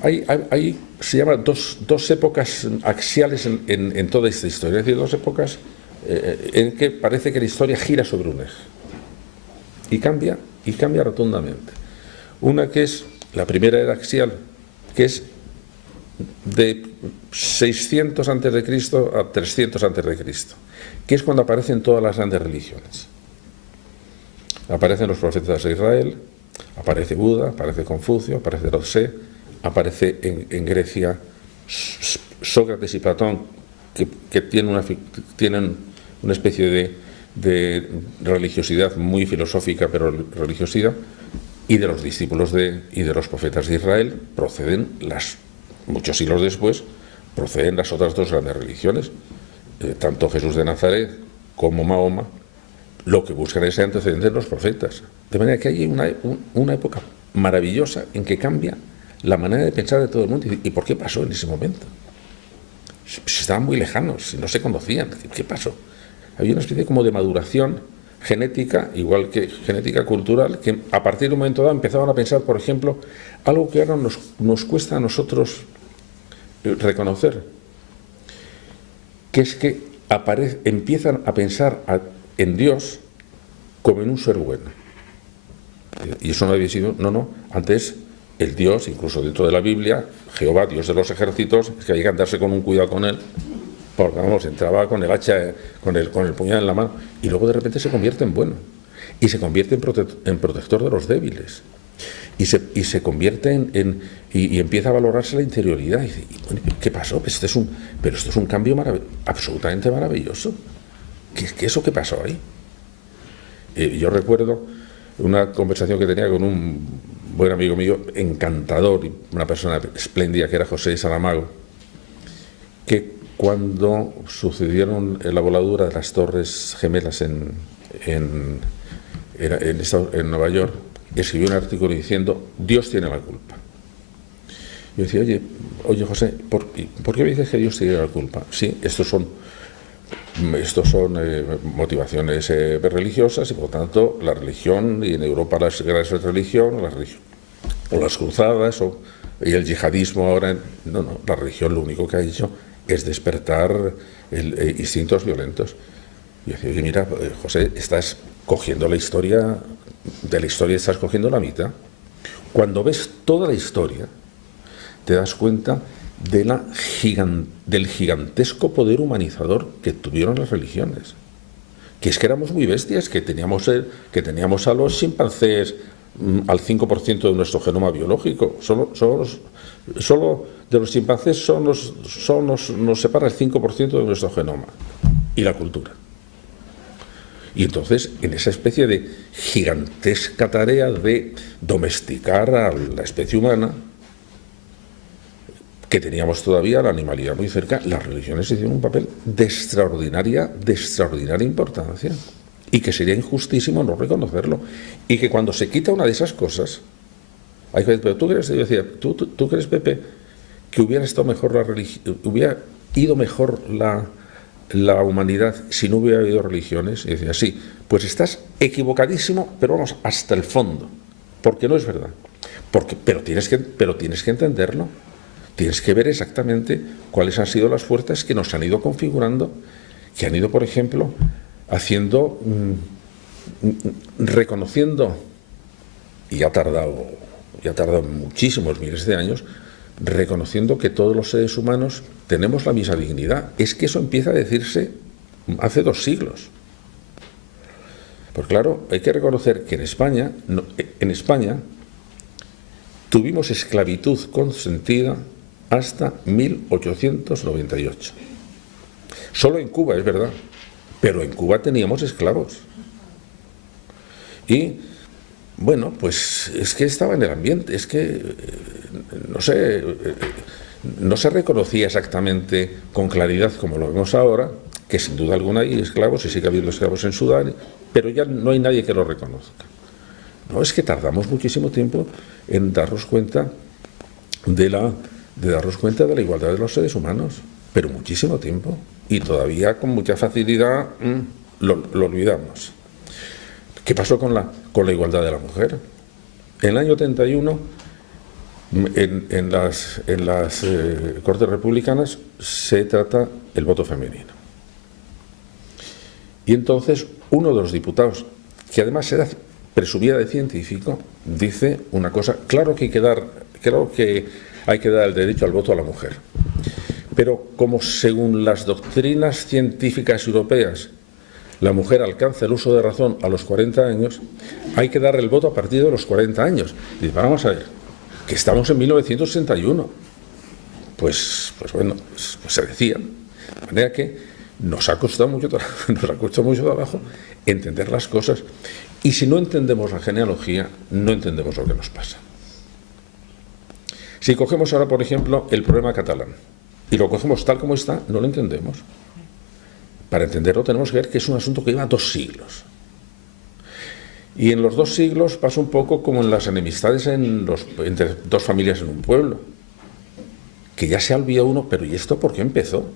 Hay se llama dos épocas axiales en toda esta historia, es decir, dos épocas en que parece que la historia gira sobre un eje y cambia rotundamente. Una que es la primera era axial, que es de 600 a.C. a 300 a.C., que es cuando aparecen todas las grandes religiones. Aparecen los profetas de Israel, aparece Buda, aparece Confucio, aparece Lao-tse, aparece en Grecia Sócrates y Platón, que tienen una especie de religiosidad muy filosófica, pero religiosidad, y de los discípulos y de los profetas de Israel proceden muchos siglos después, proceden las otras dos grandes religiones, tanto Jesús de Nazaret como Mahoma. Lo que buscan es antecedentes de los profetas. De manera que hay una época maravillosa en que cambia la manera de pensar de todo el mundo. ¿Y por qué pasó en ese momento? Si estaban muy lejanos, si no se conocían. ¿Qué pasó? Había una especie como de maduración genética, igual que genética cultural, que a partir de un momento dado empezaban a pensar, por ejemplo, algo que ahora nos cuesta a nosotros reconocer, que es que empiezan a pensar en Dios como en un ser bueno. Y eso no había sido, antes el Dios, incluso dentro de la Biblia, Jehová, Dios de los ejércitos, es que había que andarse con un cuidado con él, porque vamos, entraba con el hacha, con el puñal en la mano, y luego de repente se convierte en bueno, y se convierte en protector de los débiles, y se convierte y empieza a valorarse la interioridad. Y dice, ¿qué pasó? Pues esto es un cambio absolutamente maravilloso. ¿Qué es lo que pasó ahí? Yo recuerdo una conversación que tenía con un buen amigo mío, encantador, y una persona espléndida, que era José Saramago, que cuando sucedieron la voladura de las Torres Gemelas en Nueva York, escribió un artículo diciendo: Dios tiene la culpa. Yo decía, oye José, ¿por qué me dices que Dios tiene la culpa? Sí, estos son motivaciones religiosas, y por tanto la religión, y en Europa las guerras de religión, o las cruzadas, y el yihadismo ahora. No, la religión lo único que ha hecho es despertar instintos violentos. Y yo decía, oye, mira, José, estás cogiendo la historia estás cogiendo la mitad. Cuando ves toda la historia, te das cuenta del gigantesco poder humanizador que tuvieron las religiones. Que es que éramos muy bestias, que teníamos a los chimpancés al 5% de nuestro genoma biológico. Solo de los chimpancés nos separa el 5% de nuestro genoma y la cultura. Y entonces, en esa especie de gigantesca tarea de domesticar a la especie humana, que teníamos todavía la animalidad muy cerca, las religiones hicieron un papel de extraordinaria importancia. y que sería injustísimo no reconocerlo. Y que cuando se quita una de esas cosas, hay que, pero tú crees, yo decía, ¿tú crees, Pepe, que hubiera estado mejor la religión, hubiera ido mejor la humanidad si no hubiera habido religiones? Y decía, sí, pues estás equivocadísimo, pero vamos hasta el fondo, porque no es verdad. Pero tienes que entenderlo, tienes que ver exactamente cuáles han sido las fuerzas que nos han ido configurando, que han ido, por ejemplo, haciendo, reconociendo, y ha tardado muchísimos miles de años, reconociendo que todos los seres humanos tenemos la misma dignidad. Es que eso empieza a decirse hace 2 siglos. Pues claro, hay que reconocer que en España tuvimos esclavitud consentida hasta 1898. Solo en Cuba, es verdad, pero en Cuba teníamos esclavos. Y, bueno, pues es que estaba en el ambiente, es que, no sé, no se reconocía exactamente con claridad como lo vemos ahora, que sin duda alguna hay esclavos y sigue habiendo esclavos en Sudán, pero ya no hay nadie que lo reconozca. No, es que tardamos muchísimo tiempo en darnos cuenta de la igualdad de los seres humanos, pero muchísimo tiempo, y todavía con mucha facilidad lo olvidamos. ¿Qué pasó con la igualdad de la mujer? En el año 31, en las Cortes Republicanas se trata el voto femenino. Y entonces uno de los diputados, que además era presumida de científico, dice una cosa: claro que hay que dar el derecho al voto a la mujer, pero como según las doctrinas científicas europeas la mujer alcanza el uso de razón a los 40 años, hay que dar el voto a partir de los 40 años. Y dice, vamos a ver, que estamos en 1961. Pues bueno, pues se decía. De manera que nos ha costado mucho trabajo entender las cosas, y si no entendemos la genealogía, no entendemos lo que nos pasa. Si cogemos ahora, por ejemplo, el problema catalán, y lo cogemos tal como está, no lo entendemos. Para entenderlo tenemos que ver que es un asunto que lleva 2 siglos. Y en los 2 siglos pasa un poco como en las enemistades entre 2 familias en un pueblo, que ya se ha olvidado uno, pero ¿y esto por qué empezó?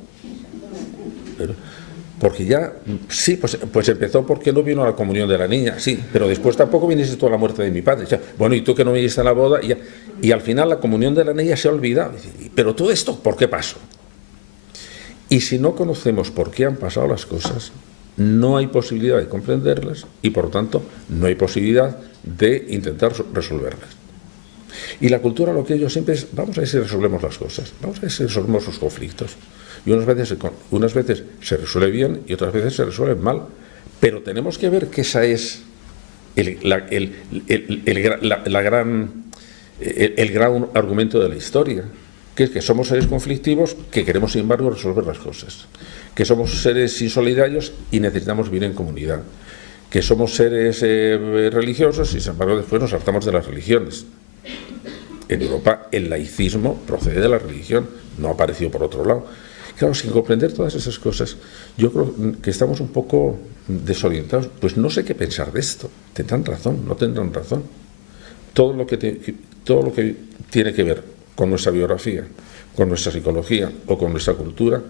Porque ya, sí, pues empezó porque no vino a la comunión de la niña, sí, pero después tampoco viniste tú a la muerte de mi padre. O sea, bueno, y tú que no viniste a la boda, y al final la comunión de la niña se ha olvidado. Pero todo esto, ¿por qué pasó? Y si no conocemos por qué han pasado las cosas, no hay posibilidad de comprenderlas y, por lo tanto, no hay posibilidad de intentar resolverlas. Y la cultura lo que ellos siempre es, vamos a ver si resolvemos las cosas, vamos a ver si resolvemos los conflictos. Y unas veces se resuelve bien y otras veces se resuelven mal. Pero tenemos que ver que esa es el gran argumento de la historia, que es que somos seres conflictivos que queremos, sin embargo, resolver las cosas, que somos seres insolidarios y necesitamos vivir en comunidad, que somos seres religiosos y, sin embargo, después nos hartamos de las religiones. En Europa el laicismo procede de la religión, no ha aparecido por otro lado. Claro, sin comprender todas esas cosas, yo creo que estamos un poco desorientados. Pues no sé qué pensar de esto. ¿Tendrán razón? ¿No tendrán razón? Todo lo que tiene que ver con nuestra biografía, con nuestra psicología o con nuestra cultura,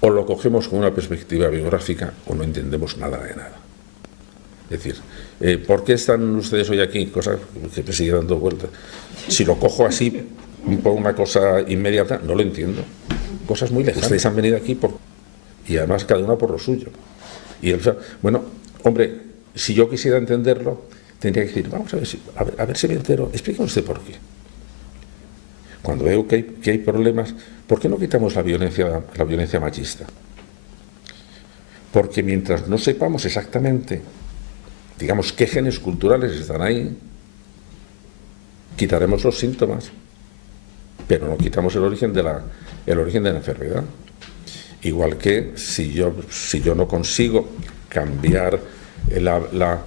o lo cogemos con una perspectiva biográfica o no entendemos nada de nada. Es decir, ¿por qué están ustedes hoy aquí? Cosa que me sigue dando vueltas. Si lo cojo así por una cosa inmediata, no lo entiendo. Cosas muy lejanas. Ustedes han venido aquí y además cada una por lo suyo. Bueno, hombre, si yo quisiera entenderlo, tendría que decir, vamos a ver si me entero. Explíqueme usted por qué. Cuando veo que hay problemas, ¿por qué no quitamos la violencia machista? Porque mientras no sepamos exactamente, digamos, qué genes culturales están ahí, quitaremos los síntomas, pero no quitamos el origen de la enfermedad. Igual que si yo no consigo cambiar la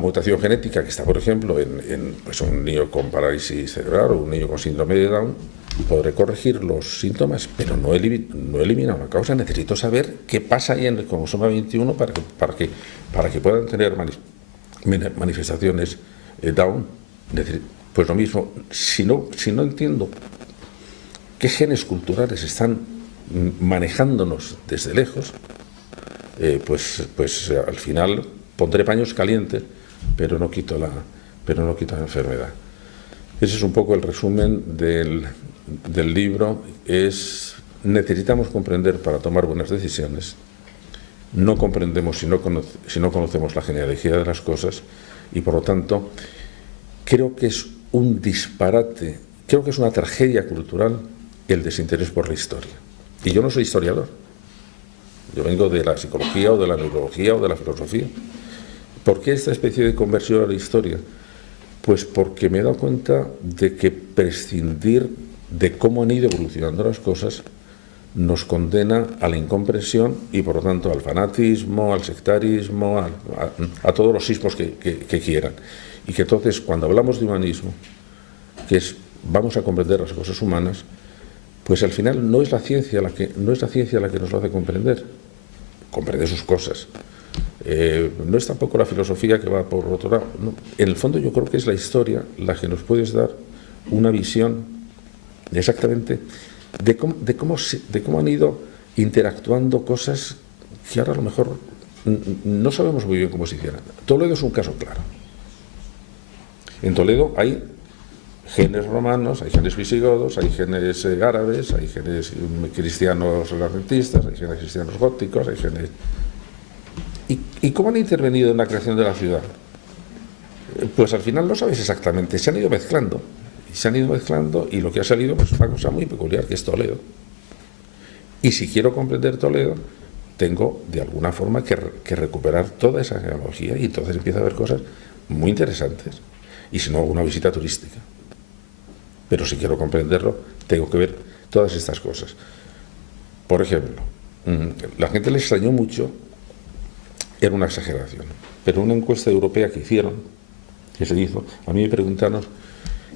mutación genética que está, por ejemplo, en un niño con parálisis cerebral o un niño con síndrome de Down, podré corregir los síntomas, pero no elimino la causa. Necesito saber qué pasa ahí en el cromosoma 21 para que puedan tener manifestaciones Down. Pues lo mismo, si no entiendo qué genes culturales están manejándonos desde lejos, pues al final pondré paños calientes, pero no quito la enfermedad. Ese es un poco el resumen del libro. Necesitamos comprender para tomar buenas decisiones. No comprendemos si no conocemos la genealogía de las cosas, y por lo tanto creo que es un disparate, creo que es una tragedia cultural el desinterés por la historia. Y yo no soy historiador, yo vengo de la psicología o de la neurología o de la filosofía. ¿Por qué esta especie de conversión a la historia? Pues porque me he dado cuenta de que prescindir de cómo han ido evolucionando las cosas nos condena a la incomprensión y por lo tanto al fanatismo, al sectarismo, a todos los sismos que quieran. Y que entonces cuando hablamos de humanismo, que es vamos a comprender las cosas humanas, pues al final no es la ciencia la que nos lo hace comprender sus cosas. No es tampoco la filosofía que va por otro lado. No. En el fondo yo creo que es la historia la que nos puede dar una visión exactamente de cómo han ido interactuando cosas que ahora a lo mejor no sabemos muy bien cómo se hicieran. Toledo es un caso claro. En Toledo hay genes romanos, hay genes visigodos, hay genes árabes, hay genes cristianos renacentistas, hay genes cristianos góticos, hay genes... ¿Y cómo han intervenido en la creación de la ciudad? Pues al final no sabes exactamente, se han ido mezclando y lo que ha salido pues, es una cosa muy peculiar, que es Toledo. Y si quiero comprender Toledo, tengo de alguna forma que recuperar toda esa genealogía, y entonces empieza a haber cosas muy interesantes. Y si no, hago una visita turística. Pero si quiero comprenderlo, tengo que ver todas estas cosas. Por ejemplo, la gente le extrañó mucho, era una exageración, pero una encuesta europea que se hizo, a mí me preguntaron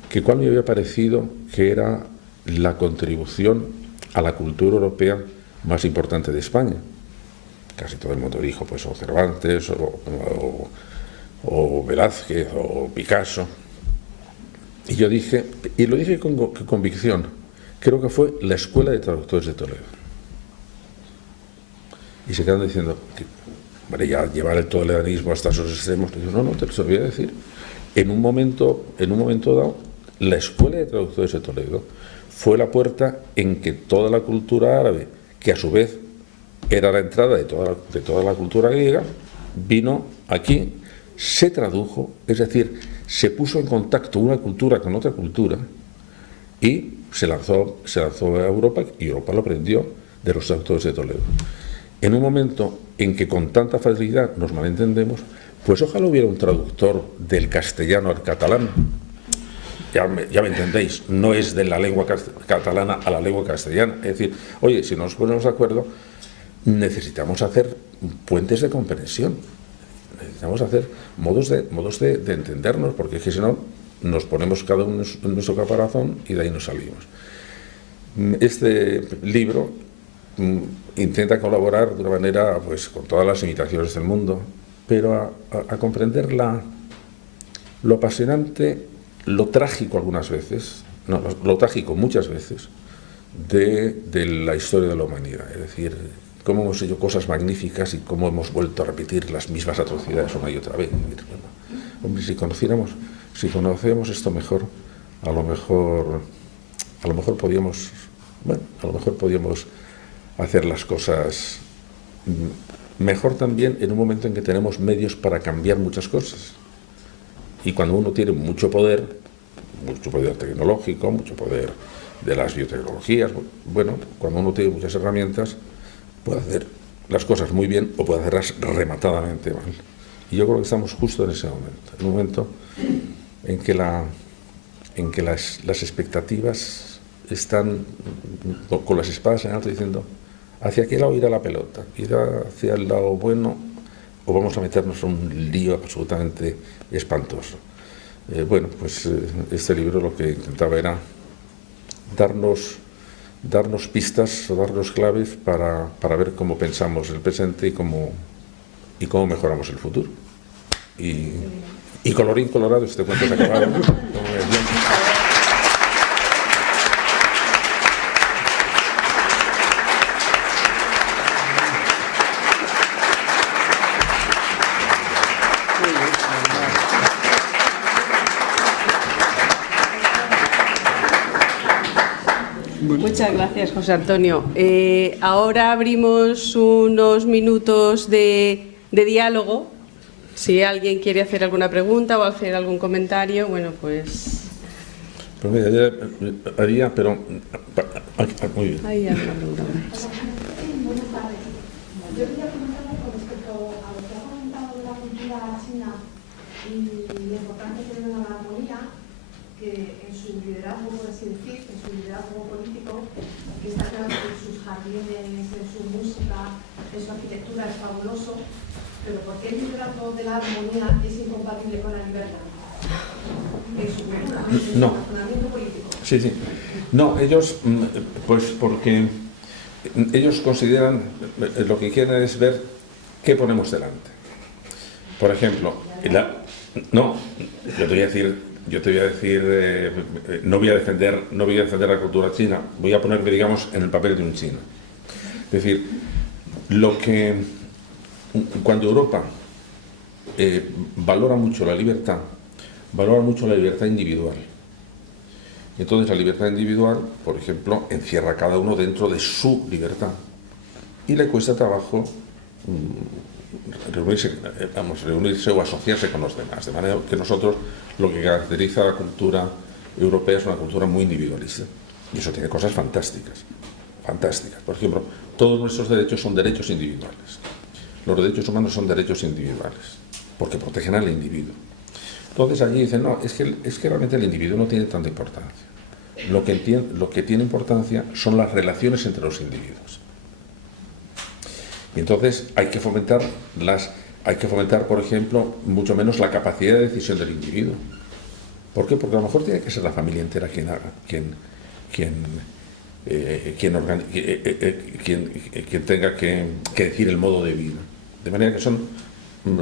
que cuál me había parecido que era la contribución a la cultura europea más importante de España. Casi todo el mundo dijo, pues, o Cervantes, o Velázquez, o Picasso. Y yo dije, y lo dije con convicción, creo que fue la Escuela de Traductores de Toledo. Y se quedan diciendo, vale, ya llevar el toledanismo hasta esos extremos. Y yo, no, te lo voy a decir. En un momento dado, la Escuela de Traductores de Toledo fue la puerta en que toda la cultura árabe, que a su vez era la entrada de toda la cultura griega, vino aquí, se tradujo, es decir, se puso en contacto una cultura con otra cultura y se lanzó a Europa, y Europa lo aprendió de los traductores de Toledo. En un momento en que con tanta facilidad nos malentendemos, pues ojalá hubiera un traductor del castellano al catalán. Ya me entendéis, no es de la lengua catalana a la lengua castellana. Es decir, oye, si nos ponemos de acuerdo, necesitamos hacer puentes de comprensión. Necesitamos hacer modos de entendernos, porque es que si no, nos ponemos cada uno en nuestro caparazón y de ahí nos salimos. Este libro intenta colaborar de una manera, pues, con todas las limitaciones del mundo, pero a comprender lo apasionante, lo trágico algunas veces, no, lo trágico muchas veces, de la historia de la humanidad. Es decir, cómo hemos hecho cosas magníficas y cómo hemos vuelto a repetir las mismas atrocidades una y otra vez. Bueno, hombre, si conocemos esto mejor, a lo mejor podíamos hacer las cosas mejor también en un momento en que tenemos medios para cambiar muchas cosas. Y cuando uno tiene mucho poder tecnológico, mucho poder de las biotecnologías, bueno, cuando uno tiene muchas herramientas, puede hacer las cosas muy bien o puede hacerlas rematadamente mal. Y yo creo que estamos justo en ese momento, en un momento en que las expectativas están con las espadas en alto diciendo, ¿hacia qué lado irá la pelota? ¿Irá hacia el lado bueno o vamos a meternos en un lío absolutamente espantoso? Bueno, pues este libro lo que intentaba era darnos pistas o darnos claves para ver cómo pensamos el presente y cómo mejoramos el futuro. Y colorín colorado, este cuento se ha acabado. Muchas gracias, José Antonio. Ahora abrimos unos minutos de diálogo. Si alguien quiere hacer alguna pregunta o hacer algún comentario, bueno, pues... Pues mira, ya haría, pero... Muy bien. Ahí hay una pregunta. Buenas tardes. Yo quería preguntarle con respecto a lo que ha comentado de la cultura china y la importancia que tiene la armonía, que en su liderazgo, por así decir, en su liderazgo político, que está claro que en sus jardines, en su música, en su arquitectura es fabuloso, pero ¿por qué el liderazgo de la armonía es incompatible con la libertad? En su cultura, en su razonamiento político. Sí, sí. No, ellos, pues porque ellos consideran, lo que quieren es ver qué ponemos delante. Por ejemplo, no, yo te voy a decir, no voy a defender la cultura china, voy a ponerme, digamos, en el papel de un chino. Es decir, cuando Europa valora mucho la libertad individual. Entonces la libertad individual, por ejemplo, encierra a cada uno dentro de su libertad y le cuesta trabajo reunirse o asociarse con los demás. De manera que nosotros, lo que caracteriza a la cultura europea es una cultura muy individualista. Y eso tiene cosas fantásticas. Fantásticas. Por ejemplo, todos nuestros derechos son derechos individuales. Los derechos humanos son derechos individuales, porque protegen al individuo. Entonces allí dicen, no, es que realmente el individuo no tiene tanta importancia. Lo que tiene importancia son las relaciones entre los individuos. Y entonces hay que fomentar, por ejemplo, mucho menos la capacidad de decisión del individuo. ¿Por qué? Porque a lo mejor tiene que ser la familia entera quien tenga que decir el modo de vida. De manera que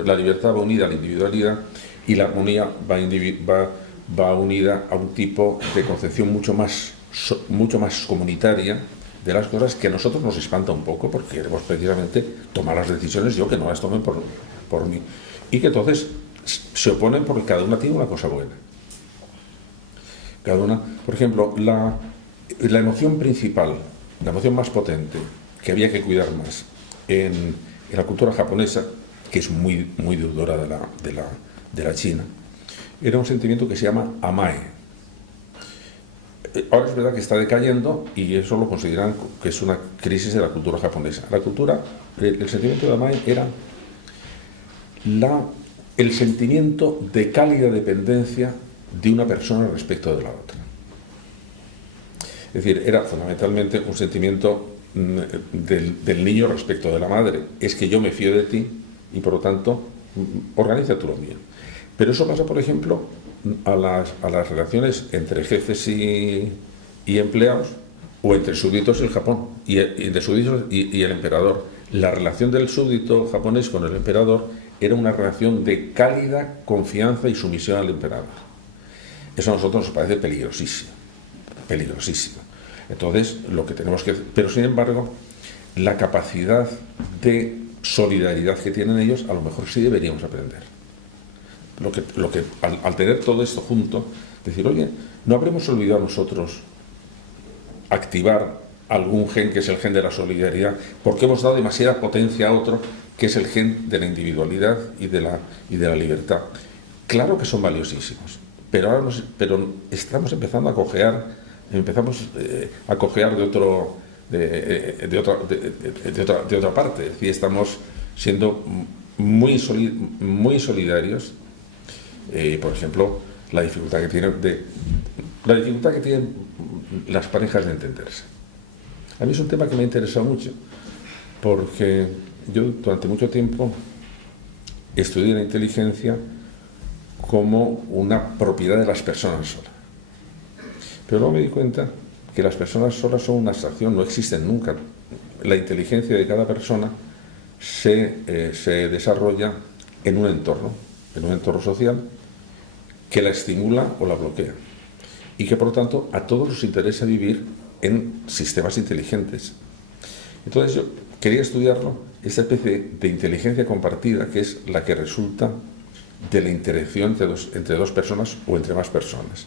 la libertad va unida a la individualidad y la armonía va unida a un tipo de concepción mucho más comunitaria de las cosas, que a nosotros nos espanta un poco porque queremos precisamente tomar las decisiones yo, que no las tomen por mí, y que entonces se oponen porque cada una tiene una cosa buena. Cada una, por ejemplo, la emoción principal, la emoción más potente que había que cuidar más en la cultura japonesa, que es muy deudora de la China, era un sentimiento que se llama amae. Ahora es verdad que está decayendo y eso lo consideran que es una crisis de la cultura japonesa. El sentimiento de amae era el sentimiento de cálida dependencia de una persona respecto de la otra. Es decir, era fundamentalmente un sentimiento del niño respecto de la madre. Es que yo me fío de ti y por lo tanto organiza tú lo mío. Pero eso pasa, por ejemplo, a las relaciones entre jefes y empleados, o entre súbditos y el Japón, y entre súbditos y el emperador. La relación del súbdito japonés con el emperador era una relación de cálida confianza y sumisión al emperador. Eso a nosotros nos parece peligrosísimo, peligrosísimo. Entonces, lo que tenemos que... Pero, sin embargo, la capacidad de solidaridad que tienen ellos, a lo mejor sí deberíamos aprender. Al tener todo esto junto, decir, oye, ¿no habremos olvidado nosotros activar algún gen que es el gen de la solidaridad? Porque hemos dado demasiada potencia a otro que es el gen de la individualidad y de la libertad. Claro que son valiosísimos, pero estamos empezando a cojear, de otra parte. Es decir, estamos siendo muy solidarios. Por ejemplo, la dificultad que tienen las parejas de entenderse. A mí es un tema que me ha interesado mucho, porque yo durante mucho tiempo estudié la inteligencia como una propiedad de las personas solas. Pero luego me di cuenta que las personas solas son una abstracción, no existen nunca. La inteligencia de cada persona se desarrolla en un entorno social que la estimula o la bloquea. Y que, por lo tanto, a todos nos interesa vivir en sistemas inteligentes. Entonces yo quería estudiarlo, esta especie de inteligencia compartida, que es la que resulta de la interacción entre dos personas o entre más personas.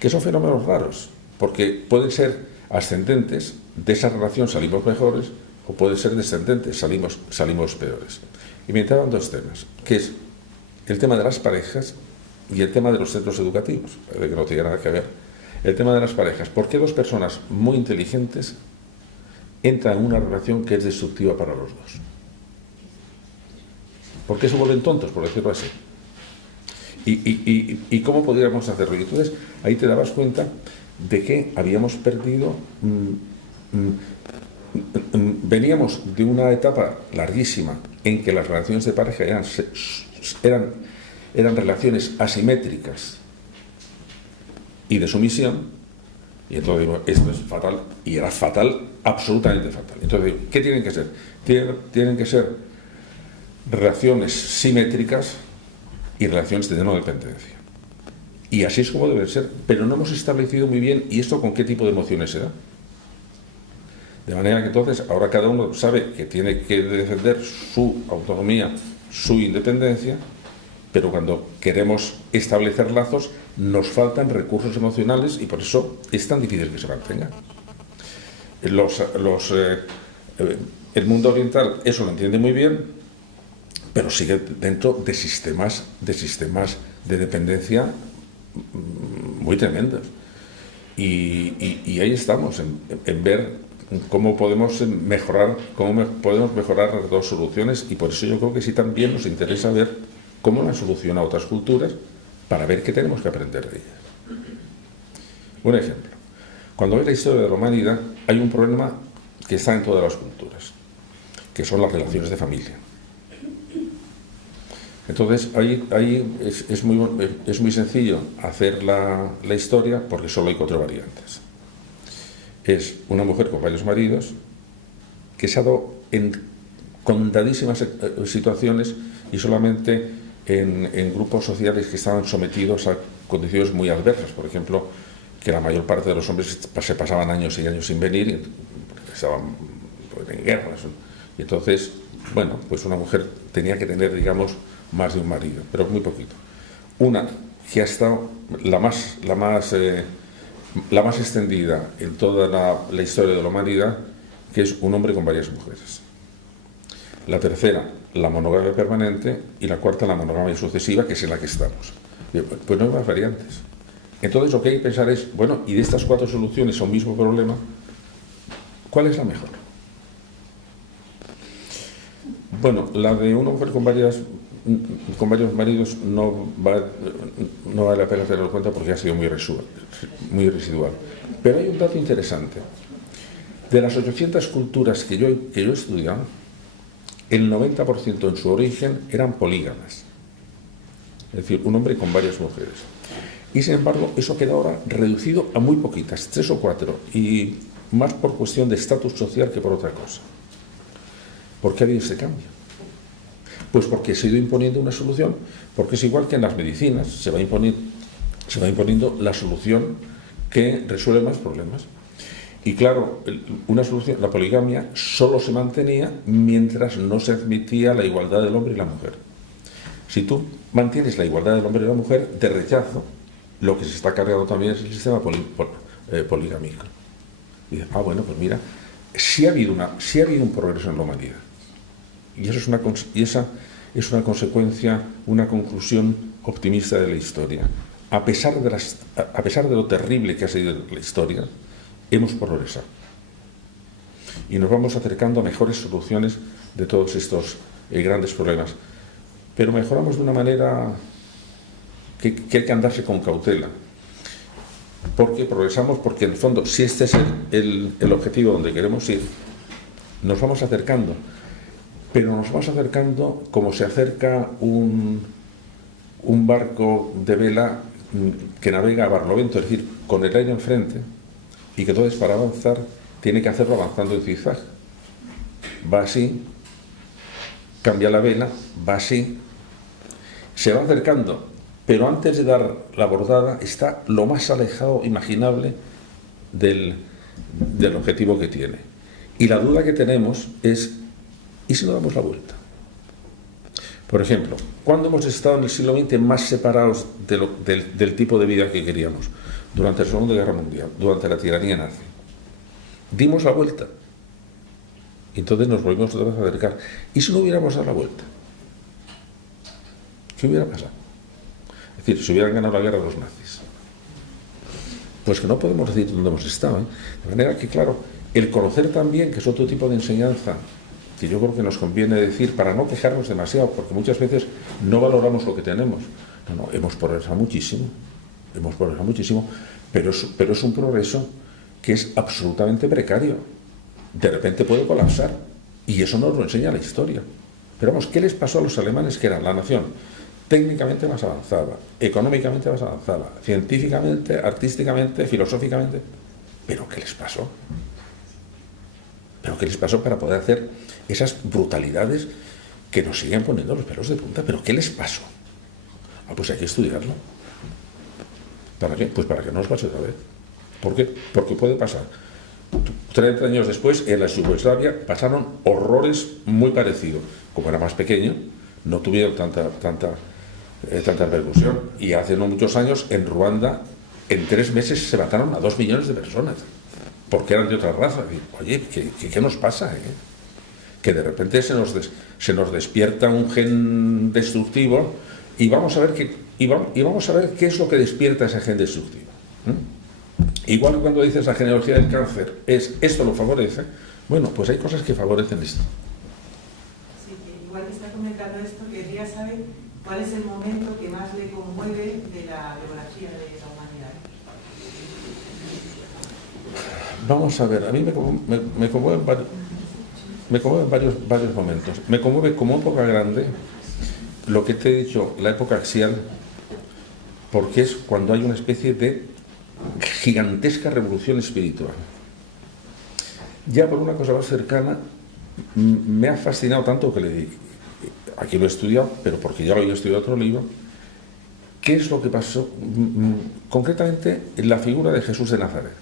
Que son fenómenos raros, porque pueden ser ascendentes, de esa relación salimos mejores, o pueden ser descendentes, salimos peores. Y me entraban dos temas, que es el tema de las parejas y el tema de los centros educativos, que no tiene nada que ver. El tema de las parejas. ¿Por qué dos personas muy inteligentes entran en una relación que es destructiva para los dos? ¿Por qué se vuelven tontos, por decirlo así? ¿Y cómo podríamos hacerlo? Y entonces ahí te dabas cuenta de que habíamos perdido... veníamos de una etapa larguísima en que las relaciones de pareja eran relaciones asimétricas y de sumisión, y entonces digo, esto es fatal, y era fatal, absolutamente fatal. Entonces digo, ¿qué tienen que ser? Tienen que ser relaciones simétricas y relaciones de no dependencia. Y así es como debe ser, pero no hemos establecido muy bien, ¿y esto con qué tipo de emociones se da? De manera que entonces ahora cada uno sabe que tiene que defender su autonomía, su independencia, pero cuando queremos establecer lazos nos faltan recursos emocionales y por eso es tan difícil que se mantenga. El mundo oriental eso lo entiende muy bien, pero sigue dentro de sistemas de dependencia muy tremendos. Y ahí estamos, en ver cómo podemos mejorar las dos soluciones, y por eso yo creo que sí también nos interesa ver cómo las solucionan otras culturas para ver qué tenemos que aprender de ellas. Un ejemplo. Cuando ves la historia de la humanidad hay un problema que está en todas las culturas, que son las relaciones de familia. Entonces ahí es muy sencillo hacer la historia porque solo hay 4 variantes. Es una mujer con varios maridos que se ha dado en contadísimas situaciones y solamente en grupos sociales que estaban sometidos a condiciones muy adversas. Por ejemplo, que la mayor parte de los hombres se pasaban años y años sin venir, porque estaban en guerras. Y entonces, bueno, pues una mujer tenía que tener, digamos, más de un marido, pero muy poquito. Una que ha estado la más extendida en toda la historia de la humanidad, que es un hombre con varias mujeres. La tercera, la monogamia permanente, y la cuarta, la monogamia sucesiva, que es en la que estamos. Pues no hay más variantes. Entonces lo que hay que pensar es, bueno, y de estas 4 soluciones a un mismo problema, ¿cuál es la mejor? Bueno, la de una mujer con varios maridos no vale la pena tenerlo en cuenta porque ha sido muy residual. Pero hay un dato interesante. De las 800 culturas que yo he estudiado, el 90% en su origen eran polígamas. Es decir, un hombre con varias mujeres. Y sin embargo, eso queda ahora reducido a muy poquitas, 3 o 4, y más por cuestión de estatus social que por otra cosa. ¿Por qué ha habido este cambio? Pues porque se ha ido imponiendo una solución, porque es igual que en las medicinas, se va imponiendo la solución que resuelve más problemas. Y claro, una solución, la poligamia, solo se mantenía mientras no se admitía la igualdad del hombre y la mujer. Si tú mantienes la igualdad del hombre y la mujer, de rechazo, lo que se está cargando también es el sistema poligámico. Y dices, bueno, pues mira, sí ha habido un progreso en la humanidad. Y esa es una consecuencia, una conclusión optimista de la historia. A pesar de lo terrible que ha sido la historia, hemos progresado. Y nos vamos acercando a mejores soluciones de todos estos grandes problemas. Pero mejoramos de una manera que hay que andarse con cautela. Porque progresamos, porque en el fondo, si este es el objetivo donde queremos ir, nos vamos acercando. Pero nos vamos acercando como se acerca un barco de vela que navega a barlovento, es decir, con el aire enfrente, y que entonces para avanzar tiene que hacerlo avanzando en zigzag. Va así, cambia la vela, va así, se va acercando, pero antes de dar la bordada está lo más alejado imaginable del objetivo que tiene. Y la duda que tenemos es, ¿y si no damos la vuelta? Por ejemplo, ¿cuándo hemos estado en el siglo XX más separados del tipo de vida que queríamos? Durante la Segunda Guerra Mundial, durante la tiranía nazi. Dimos la vuelta. Y entonces nos volvimos otra vez a acercar. ¿Y si no hubiéramos dado la vuelta? ¿Qué hubiera pasado? Es decir, si hubieran ganado la guerra los nazis. Pues que no podemos decir dónde hemos estado, ¿eh? De manera que, claro, el conocer también, que es otro tipo de enseñanza, que yo creo que nos conviene decir para no quejarnos demasiado, porque muchas veces no valoramos lo que tenemos. No, hemos progresado muchísimo, pero es un progreso que es absolutamente precario. De repente puede colapsar, y eso nos lo enseña la historia. Pero vamos, ¿qué les pasó a los alemanes, que eran la nación técnicamente más avanzada, económicamente más avanzada, científicamente, artísticamente, filosóficamente? ¿Pero qué les pasó? ¿Pero qué les pasó para poder hacer esas brutalidades que nos siguen poniendo los pelos de punta? ¿Pero qué les pasó? Pues hay que estudiarlo. ¿Para qué? Pues para que no nos pase otra vez. ¿Por qué? Porque puede pasar. 30 años después, en la Yugoslavia pasaron horrores muy parecidos. Como era más pequeño, no tuvieron tanta repercusión. Y hace no muchos años, en Ruanda, en 3 meses se mataron a 2 millones de personas, porque eran de otra raza. Y, oye, ¿qué nos pasa? Que de repente se nos despierta un gen destructivo y vamos a ver qué es lo que despierta ese gen destructivo. Igual que cuando dices la genealogía del cáncer, esto lo favorece. Bueno, pues hay cosas que favorecen esto. Sí, igual que está comentando esto, querría saber cuál es el momento que más le conmueve de la biografía de la humanidad. Vamos a ver, a mí me conmueven varios momentos. Me conmueve como época grande lo que te he dicho, la época axial, porque es cuando hay una especie de gigantesca revolución espiritual. Ya por una cosa más cercana, me ha fascinado tanto que le digo, aquí lo he estudiado, pero porque ya lo había estudiado otro libro, qué es lo que pasó concretamente en la figura de Jesús de Nazaret.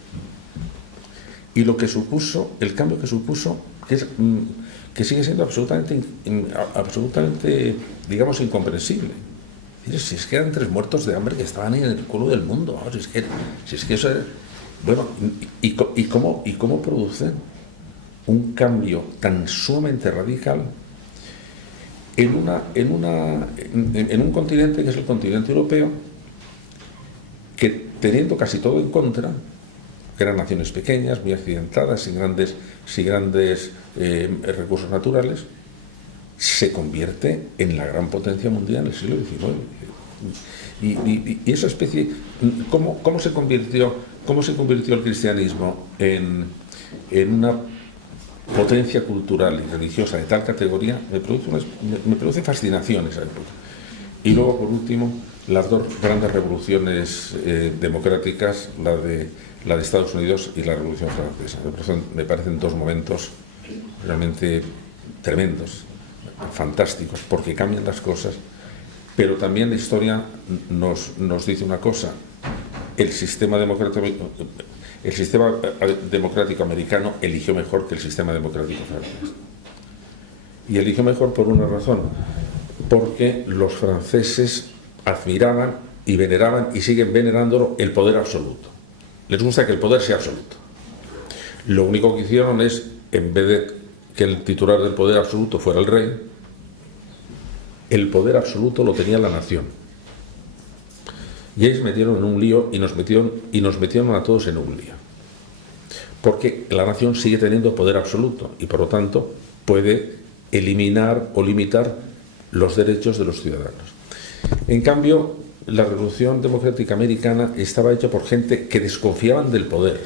Y lo que supuso, el cambio que supuso, que sigue siendo absolutamente, digamos, incomprensible. Si es que eran 3 muertos de hambre que estaban ahí en el culo del mundo. Si es que eso era... Bueno, ¿y cómo producen un cambio tan sumamente radical en un continente que es el continente europeo, que teniendo casi todo en contra, que eran naciones pequeñas, muy accidentadas, sin grandes recursos naturales, se convierte en la gran potencia mundial en el siglo XIX. Y esa especie, ¿cómo se convirtió el cristianismo en una potencia cultural y religiosa de tal categoría? Me produce fascinación esa época. Y luego, por último, las 2 grandes revoluciones democráticas, la de Estados Unidos y la Revolución Francesa. Me parecen 2 momentos realmente tremendos, fantásticos, porque cambian las cosas, pero también la historia nos dice una cosa: el sistema democrático americano eligió mejor que el sistema democrático francés. Y eligió mejor por una razón: porque los franceses admiraban y veneraban, y siguen venerándolo, el poder absoluto. Les gusta que el poder sea absoluto. Lo único que hicieron es, en vez de que el titular del poder absoluto fuera el rey, el poder absoluto lo tenía la nación. Y ahí se metieron en un lío y nos metieron a todos en un lío. Porque la nación sigue teniendo poder absoluto y por lo tanto puede eliminar o limitar los derechos de los ciudadanos. En cambio, la Revolución Democrática Americana estaba hecha por gente que desconfiaban del poder,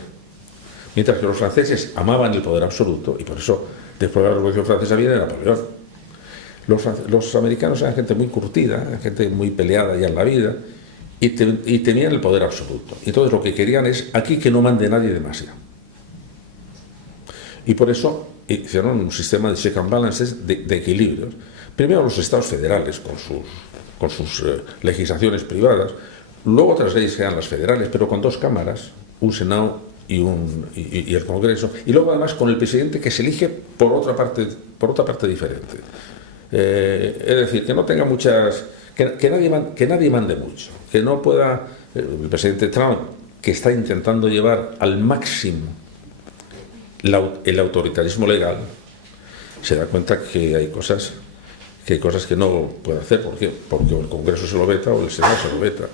mientras que los franceses amaban el poder absoluto, y por eso después de la Revolución Francesa viene Napoleón. Los americanos eran gente muy curtida, gente muy peleada ya en la vida, y tenían el poder absoluto. Y entonces lo que querían es aquí que no mande nadie demasiado. Y por eso hicieron un sistema de check and balances, de equilibrios. Primero los estados federales con sus legislaciones privadas, luego otras leyes que eran las federales, pero con 2 cámaras, un Senado y el Congreso, y luego además con el presidente que se elige por otra parte diferente. Es decir, que no tenga muchas... Que nadie mande mucho, que no pueda... El presidente Trump, que está intentando llevar al máximo el autoritarismo legal, se da cuenta que hay cosas que no puede hacer. ¿Por qué? Porque el Congreso se lo veta o el Senado se lo veta.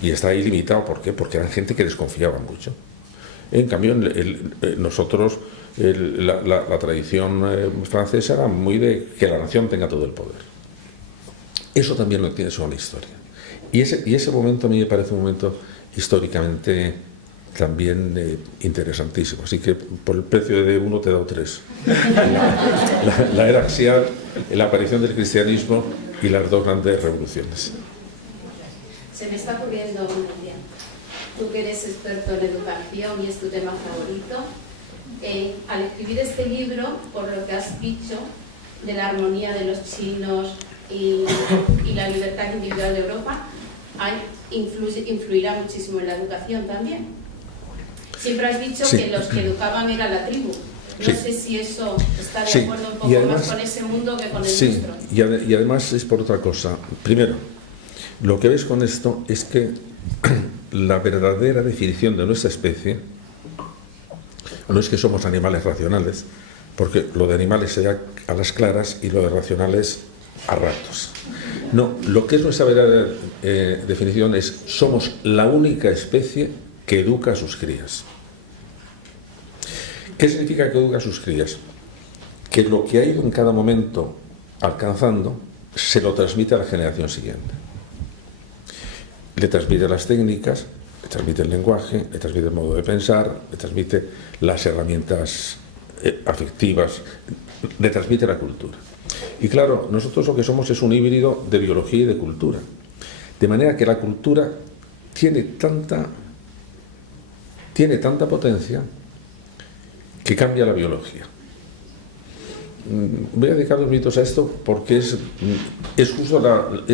Y está ahí limitado. ¿Por qué? Porque eran gente que desconfiaba mucho. En cambio, nosotros, la tradición francesa era muy de que la nación tenga todo el poder. Eso también lo tiene su historia. Y ese momento a mí me parece un momento históricamente también interesantísimo. Así que por el precio de 1 te he dado 3. La era axial, la aparición del cristianismo y las 2 grandes revoluciones. Se me está ocurriendo una idea. Tú que eres experto en educación y es tu tema favorito, al escribir este libro, por lo que has dicho de la armonía de los chinos y la libertad individual de Europa, influirá muchísimo en la educación también. Siempre has dicho que los que educaban era la tribu. No sé si eso está de acuerdo un poco además, más con ese mundo que con el nuestro. Y además es por otra cosa. Primero, lo que ves con esto es que la verdadera definición de nuestra especie no es que somos animales racionales, porque lo de animales se da a las claras y lo de racionales a ratos. No, lo que es nuestra verdadera definición es: somos la única especie que educa a sus crías. ¿Qué significa que educa a sus crías? Que lo que ha ido en cada momento alcanzando se lo transmite a la generación siguiente. Le transmite las técnicas, le transmite el lenguaje, le transmite el modo de pensar, le transmite las herramientas afectivas, le transmite la cultura. Y claro, nosotros lo que somos es un híbrido de biología y de cultura. De manera que la cultura tiene tanta potencia que cambia la biología. Voy a dedicar 2 minutos a esto porque es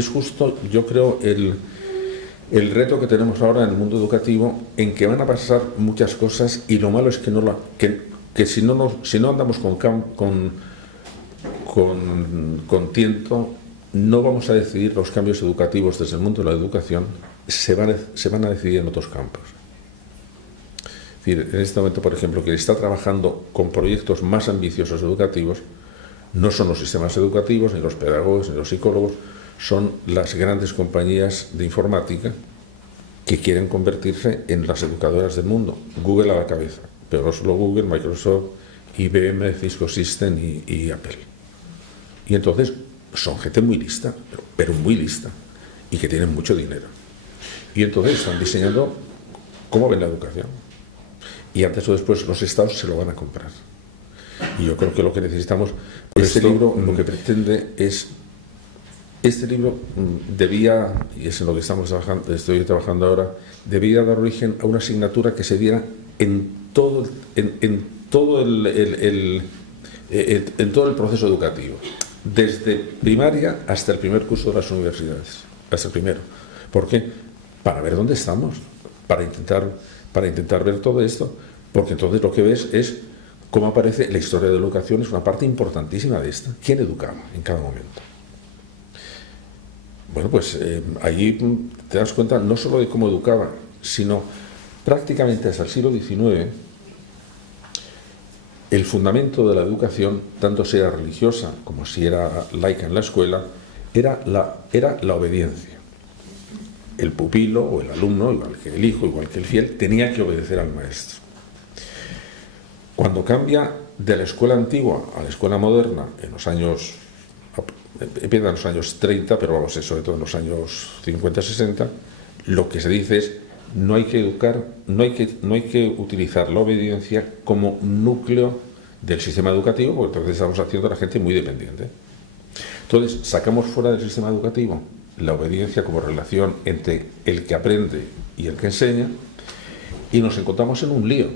justo, yo creo, el reto que tenemos ahora en el mundo educativo, en que van a pasar muchas cosas, y lo malo es que si no andamos con tiento, no vamos a decidir los cambios educativos desde el mundo de la educación, se van a decidir en otros campos. Es decir, en este momento, por ejemplo, quien está trabajando con proyectos más ambiciosos educativos no son los sistemas educativos, ni los pedagogos, ni los psicólogos, son las grandes compañías de informática que quieren convertirse en las educadoras del mundo. Google a la cabeza, pero no solo Google, Microsoft, IBM, Cisco System y Apple. Y entonces son gente muy lista, pero muy lista, y que tienen mucho dinero. Y entonces están diseñando cómo ven la educación. Y antes o después los estados se lo van a comprar. Y yo creo que lo que necesitamos, este libro lo que pretende es, este libro debía, y es en lo que estoy trabajando ahora, debía dar origen a una asignatura que se diera en todo el proceso educativo, desde primaria hasta el primer curso de las universidades, hasta el primero. ¿Por qué? Para ver dónde estamos, para intentar ver todo esto, porque entonces lo que ves es cómo aparece la historia de la educación, es una parte importantísima de esta. ¿Quién educaba en cada momento? Bueno, pues allí te das cuenta no solo de cómo educaba, sino prácticamente hasta el siglo XIX, el fundamento de la educación, tanto sea religiosa como si era laica en la escuela, era la obediencia. El pupilo o el alumno, igual que el hijo, igual que el fiel, tenía que obedecer al maestro. Cuando cambia de la escuela antigua a la escuela moderna, empieza en los años 30, pero vamos, sobre todo en los años 50-60, lo que se dice es: no hay que educar, no hay que utilizar la obediencia como núcleo del sistema educativo, porque entonces estamos haciendo a la gente muy dependiente. Entonces, sacamos fuera del sistema educativo la obediencia como relación entre el que aprende y el que enseña, y nos encontramos en un lío,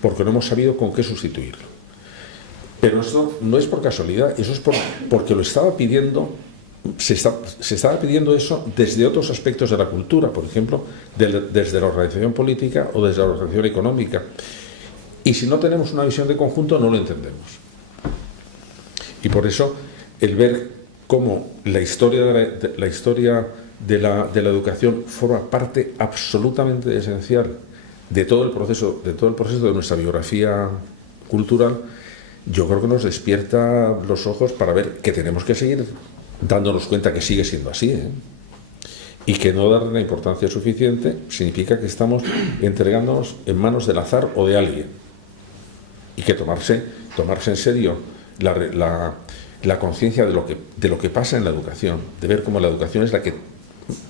porque no hemos sabido con qué sustituirlo. Pero esto no es por casualidad, eso es porque lo estaba pidiendo, se estaba pidiendo eso desde otros aspectos de la cultura, por ejemplo, desde la organización política o desde la organización económica. Y si no tenemos una visión de conjunto, no lo entendemos. Y por eso, el ver cómo la historia de la educación forma parte absolutamente esencial de todo el proceso de nuestra biografía cultural, yo creo que nos despierta los ojos para ver que tenemos que seguir dándonos cuenta que sigue siendo así, ¿eh? Y que no darle la importancia suficiente significa que estamos entregándonos en manos del azar o de alguien, y que tomarse en serio la conciencia de lo que pasa en la educación, de ver cómo la educación es la que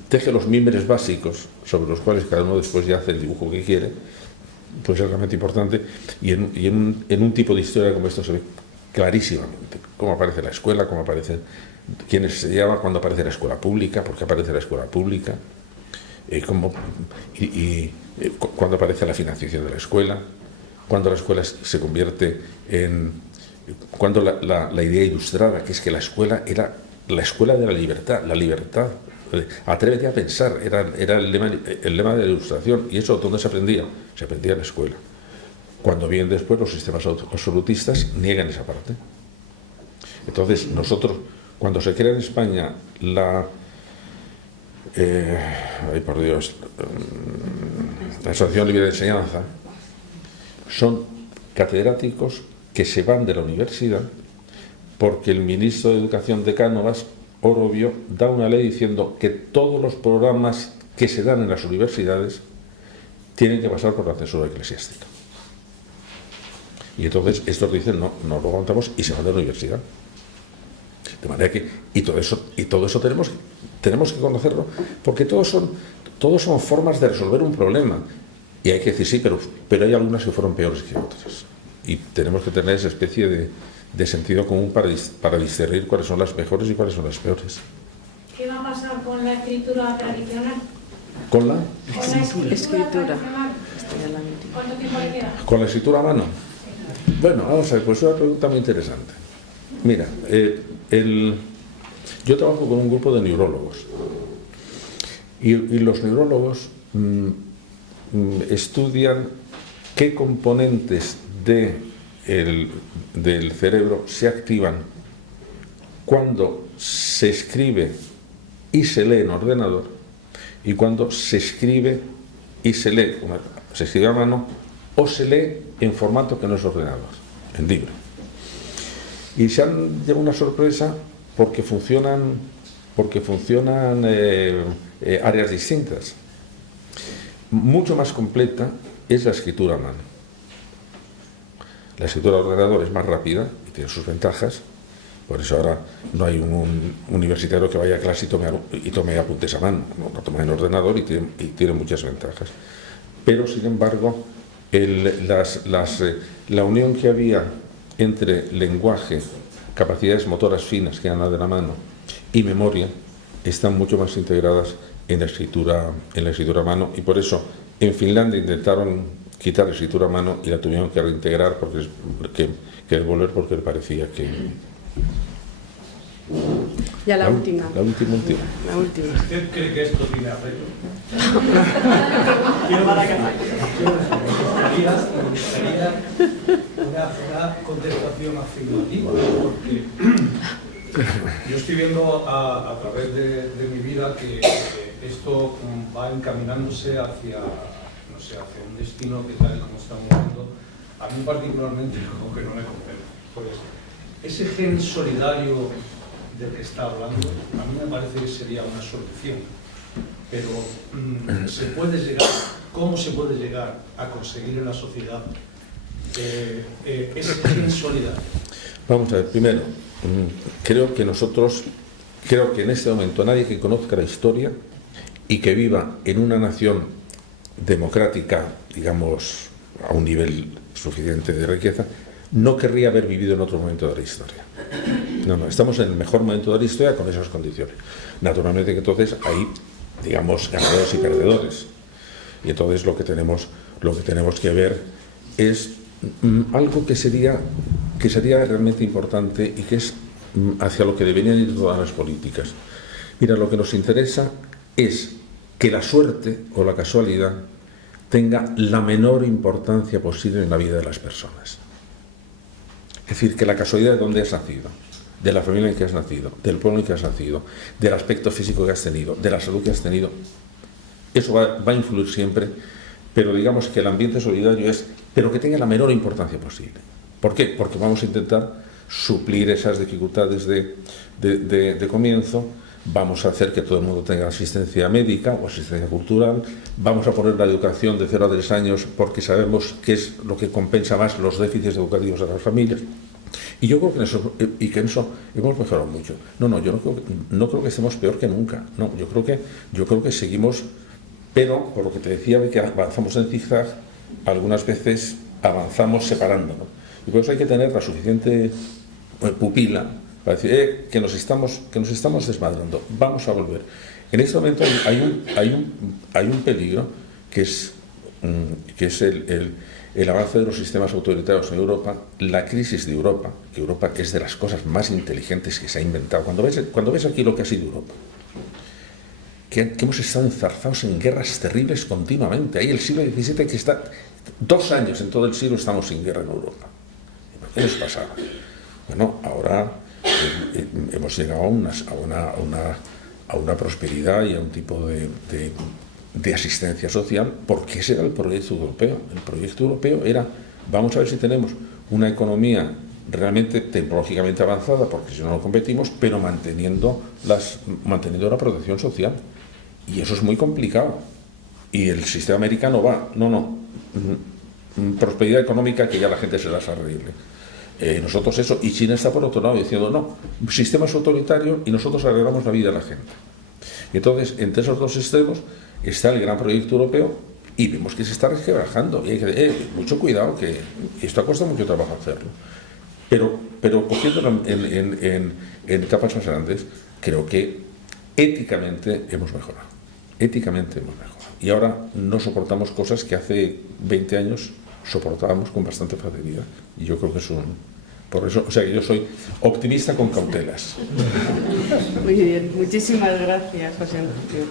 teje los mimbres básicos sobre los cuales cada uno después ya hace el dibujo que quiere, pues es realmente importante. Y en un tipo de historia como esto se ve clarísimamente cómo aparece la escuela, cómo aparecen quiénes se llama, cuándo aparece la escuela pública, por qué aparece la escuela pública, cuándo aparece la financiación de la escuela, cuándo la escuela se convierte en... cuando la idea ilustrada, que es que la escuela era la escuela de la libertad, atrévete a pensar, era el lema de la Ilustración. ¿Y eso dónde se aprendía? Se aprendía en la escuela. Cuando bien después los sistemas absolutistas niegan esa parte. Entonces nosotros, cuando se crea en España la Asociación Libre de Enseñanza, son catedráticos que se van de la universidad porque el ministro de Educación de Cánovas, Orobio, da una ley diciendo que todos los programas que se dan en las universidades tienen que pasar por la censura eclesiástica. Y entonces estos dicen no lo aguantamos y se van de la universidad. De manera que, y todo eso tenemos que conocerlo, porque todos son formas de resolver un problema. Y hay que decir, sí, pero hay algunas que fueron peores que otras. Y tenemos que tener esa especie de sentido común para discernir cuáles son las mejores y cuáles son las peores. ¿Qué va a pasar con la escritura tradicional? ¿Con la? Escritura tradicional. ¿Cuánto tiempo le queda? ¿Con la escritura a mano? Bueno, vamos a ver, pues es una pregunta muy interesante. Mira, yo trabajo con un grupo de neurólogos. Y los neurólogos estudian qué componentes del cerebro se activan cuando se escribe y se lee en ordenador y cuando se escribe y se lee, se escribe a mano o se lee en formato que no es ordenador, en libro. Y se han llevado una sorpresa porque funcionan áreas distintas. Mucho más completa es la escritura a mano. La escritura a ordenador es más rápida y tiene sus ventajas. Por eso ahora no hay un universitario que vaya a clase y tome apuntes a mano. No, lo toma en ordenador y tiene muchas ventajas. Pero, sin embargo, la unión que había entre lenguaje, capacidades motoras finas que dan la de la mano y memoria están mucho más integradas en la escritura a mano, y por eso en Finlandia intentaron quitar la escritura a mano y la tuvieron que reintegrar porque devolver porque le parecía que... Ya la última. La última. ¿Usted cree que esto tiene arreglo? Sería una contestación afirmativa, porque yo estoy viendo a través de mi vida que esto va encaminándose hacia un destino que, tal y como estamos viendo, a mí particularmente como que no me convence. Pues ese gen solidario del que está hablando, a mí me parece que sería una solución. Pero ¿cómo se puede llegar a conseguir en la sociedad ese gen solidario? Vamos a ver, primero, creo que en este momento nadie que conozca la historia y que viva en una nación democrática, digamos, a un nivel suficiente de riqueza, no querría haber vivido en otro momento de la historia. No, estamos en el mejor momento de la historia con esas condiciones. Naturalmente que entonces hay, digamos, ganadores y perdedores. Y entonces lo que tenemos que ver es algo que sería realmente importante y que es hacia lo que deberían ir todas las políticas. Mira, lo que nos interesa es que la suerte o la casualidad tenga la menor importancia posible en la vida de las personas. Es decir, que la casualidad de dónde has nacido, de la familia en que has nacido, del pueblo en que has nacido, del aspecto físico que has tenido, de la salud que has tenido, eso va a influir siempre, pero digamos que el ambiente solidario pero que tenga la menor importancia posible. ¿Por qué? Porque vamos a intentar suplir esas dificultades de comienzo, vamos a hacer que todo el mundo tenga asistencia médica o asistencia cultural, vamos a poner la educación de 0 a 3 años porque sabemos que es lo que compensa más los déficits educativos de las familias. Y yo creo que en eso hemos mejorado mucho. Yo no creo que estemos peor que nunca. No, yo creo que seguimos, pero por lo que te decía de que avanzamos en zigzag, algunas veces avanzamos separando, ¿no? Y por eso hay que tener la suficiente pupila para decir que nos estamos desmadrando, vamos a volver. En este momento hay un peligro que es el avance de los sistemas autoritarios en Europa, la crisis de Europa, que Europa es de las cosas más inteligentes que se ha inventado. Cuando ves aquí lo que ha sido Europa, que hemos estado enzarzados en guerras terribles continuamente. Hay el siglo XVII que está 2 años en todo el siglo estamos sin guerra en Europa. ¿Qué nos pasaba? Bueno, ahora hemos llegado a una prosperidad y a un tipo de asistencia social, porque ese era el proyecto europeo. El proyecto europeo era, vamos a ver si tenemos una economía realmente tecnológicamente avanzada, porque si no lo competimos, pero manteniendo la protección social. Y eso es muy complicado. Y el sistema americano prosperidad económica que ya la gente se las arregle. Nosotros eso, y China está por otro lado diciendo, no, sistemas autoritarios y nosotros arreglamos la vida de la gente. Y entonces, entre esos dos extremos está el gran proyecto europeo y vemos que se está resquebrajando. Y hay que mucho cuidado, que esto ha costado mucho trabajo hacerlo. Pero cogiéndolo en etapas más grandes, creo que éticamente hemos mejorado. Y ahora no soportamos cosas que hace 20 años soportábamos con bastante facilidad. Y yo creo que por eso, o sea, que yo soy optimista con cautelas. Muy bien, muchísimas gracias, José Antonio.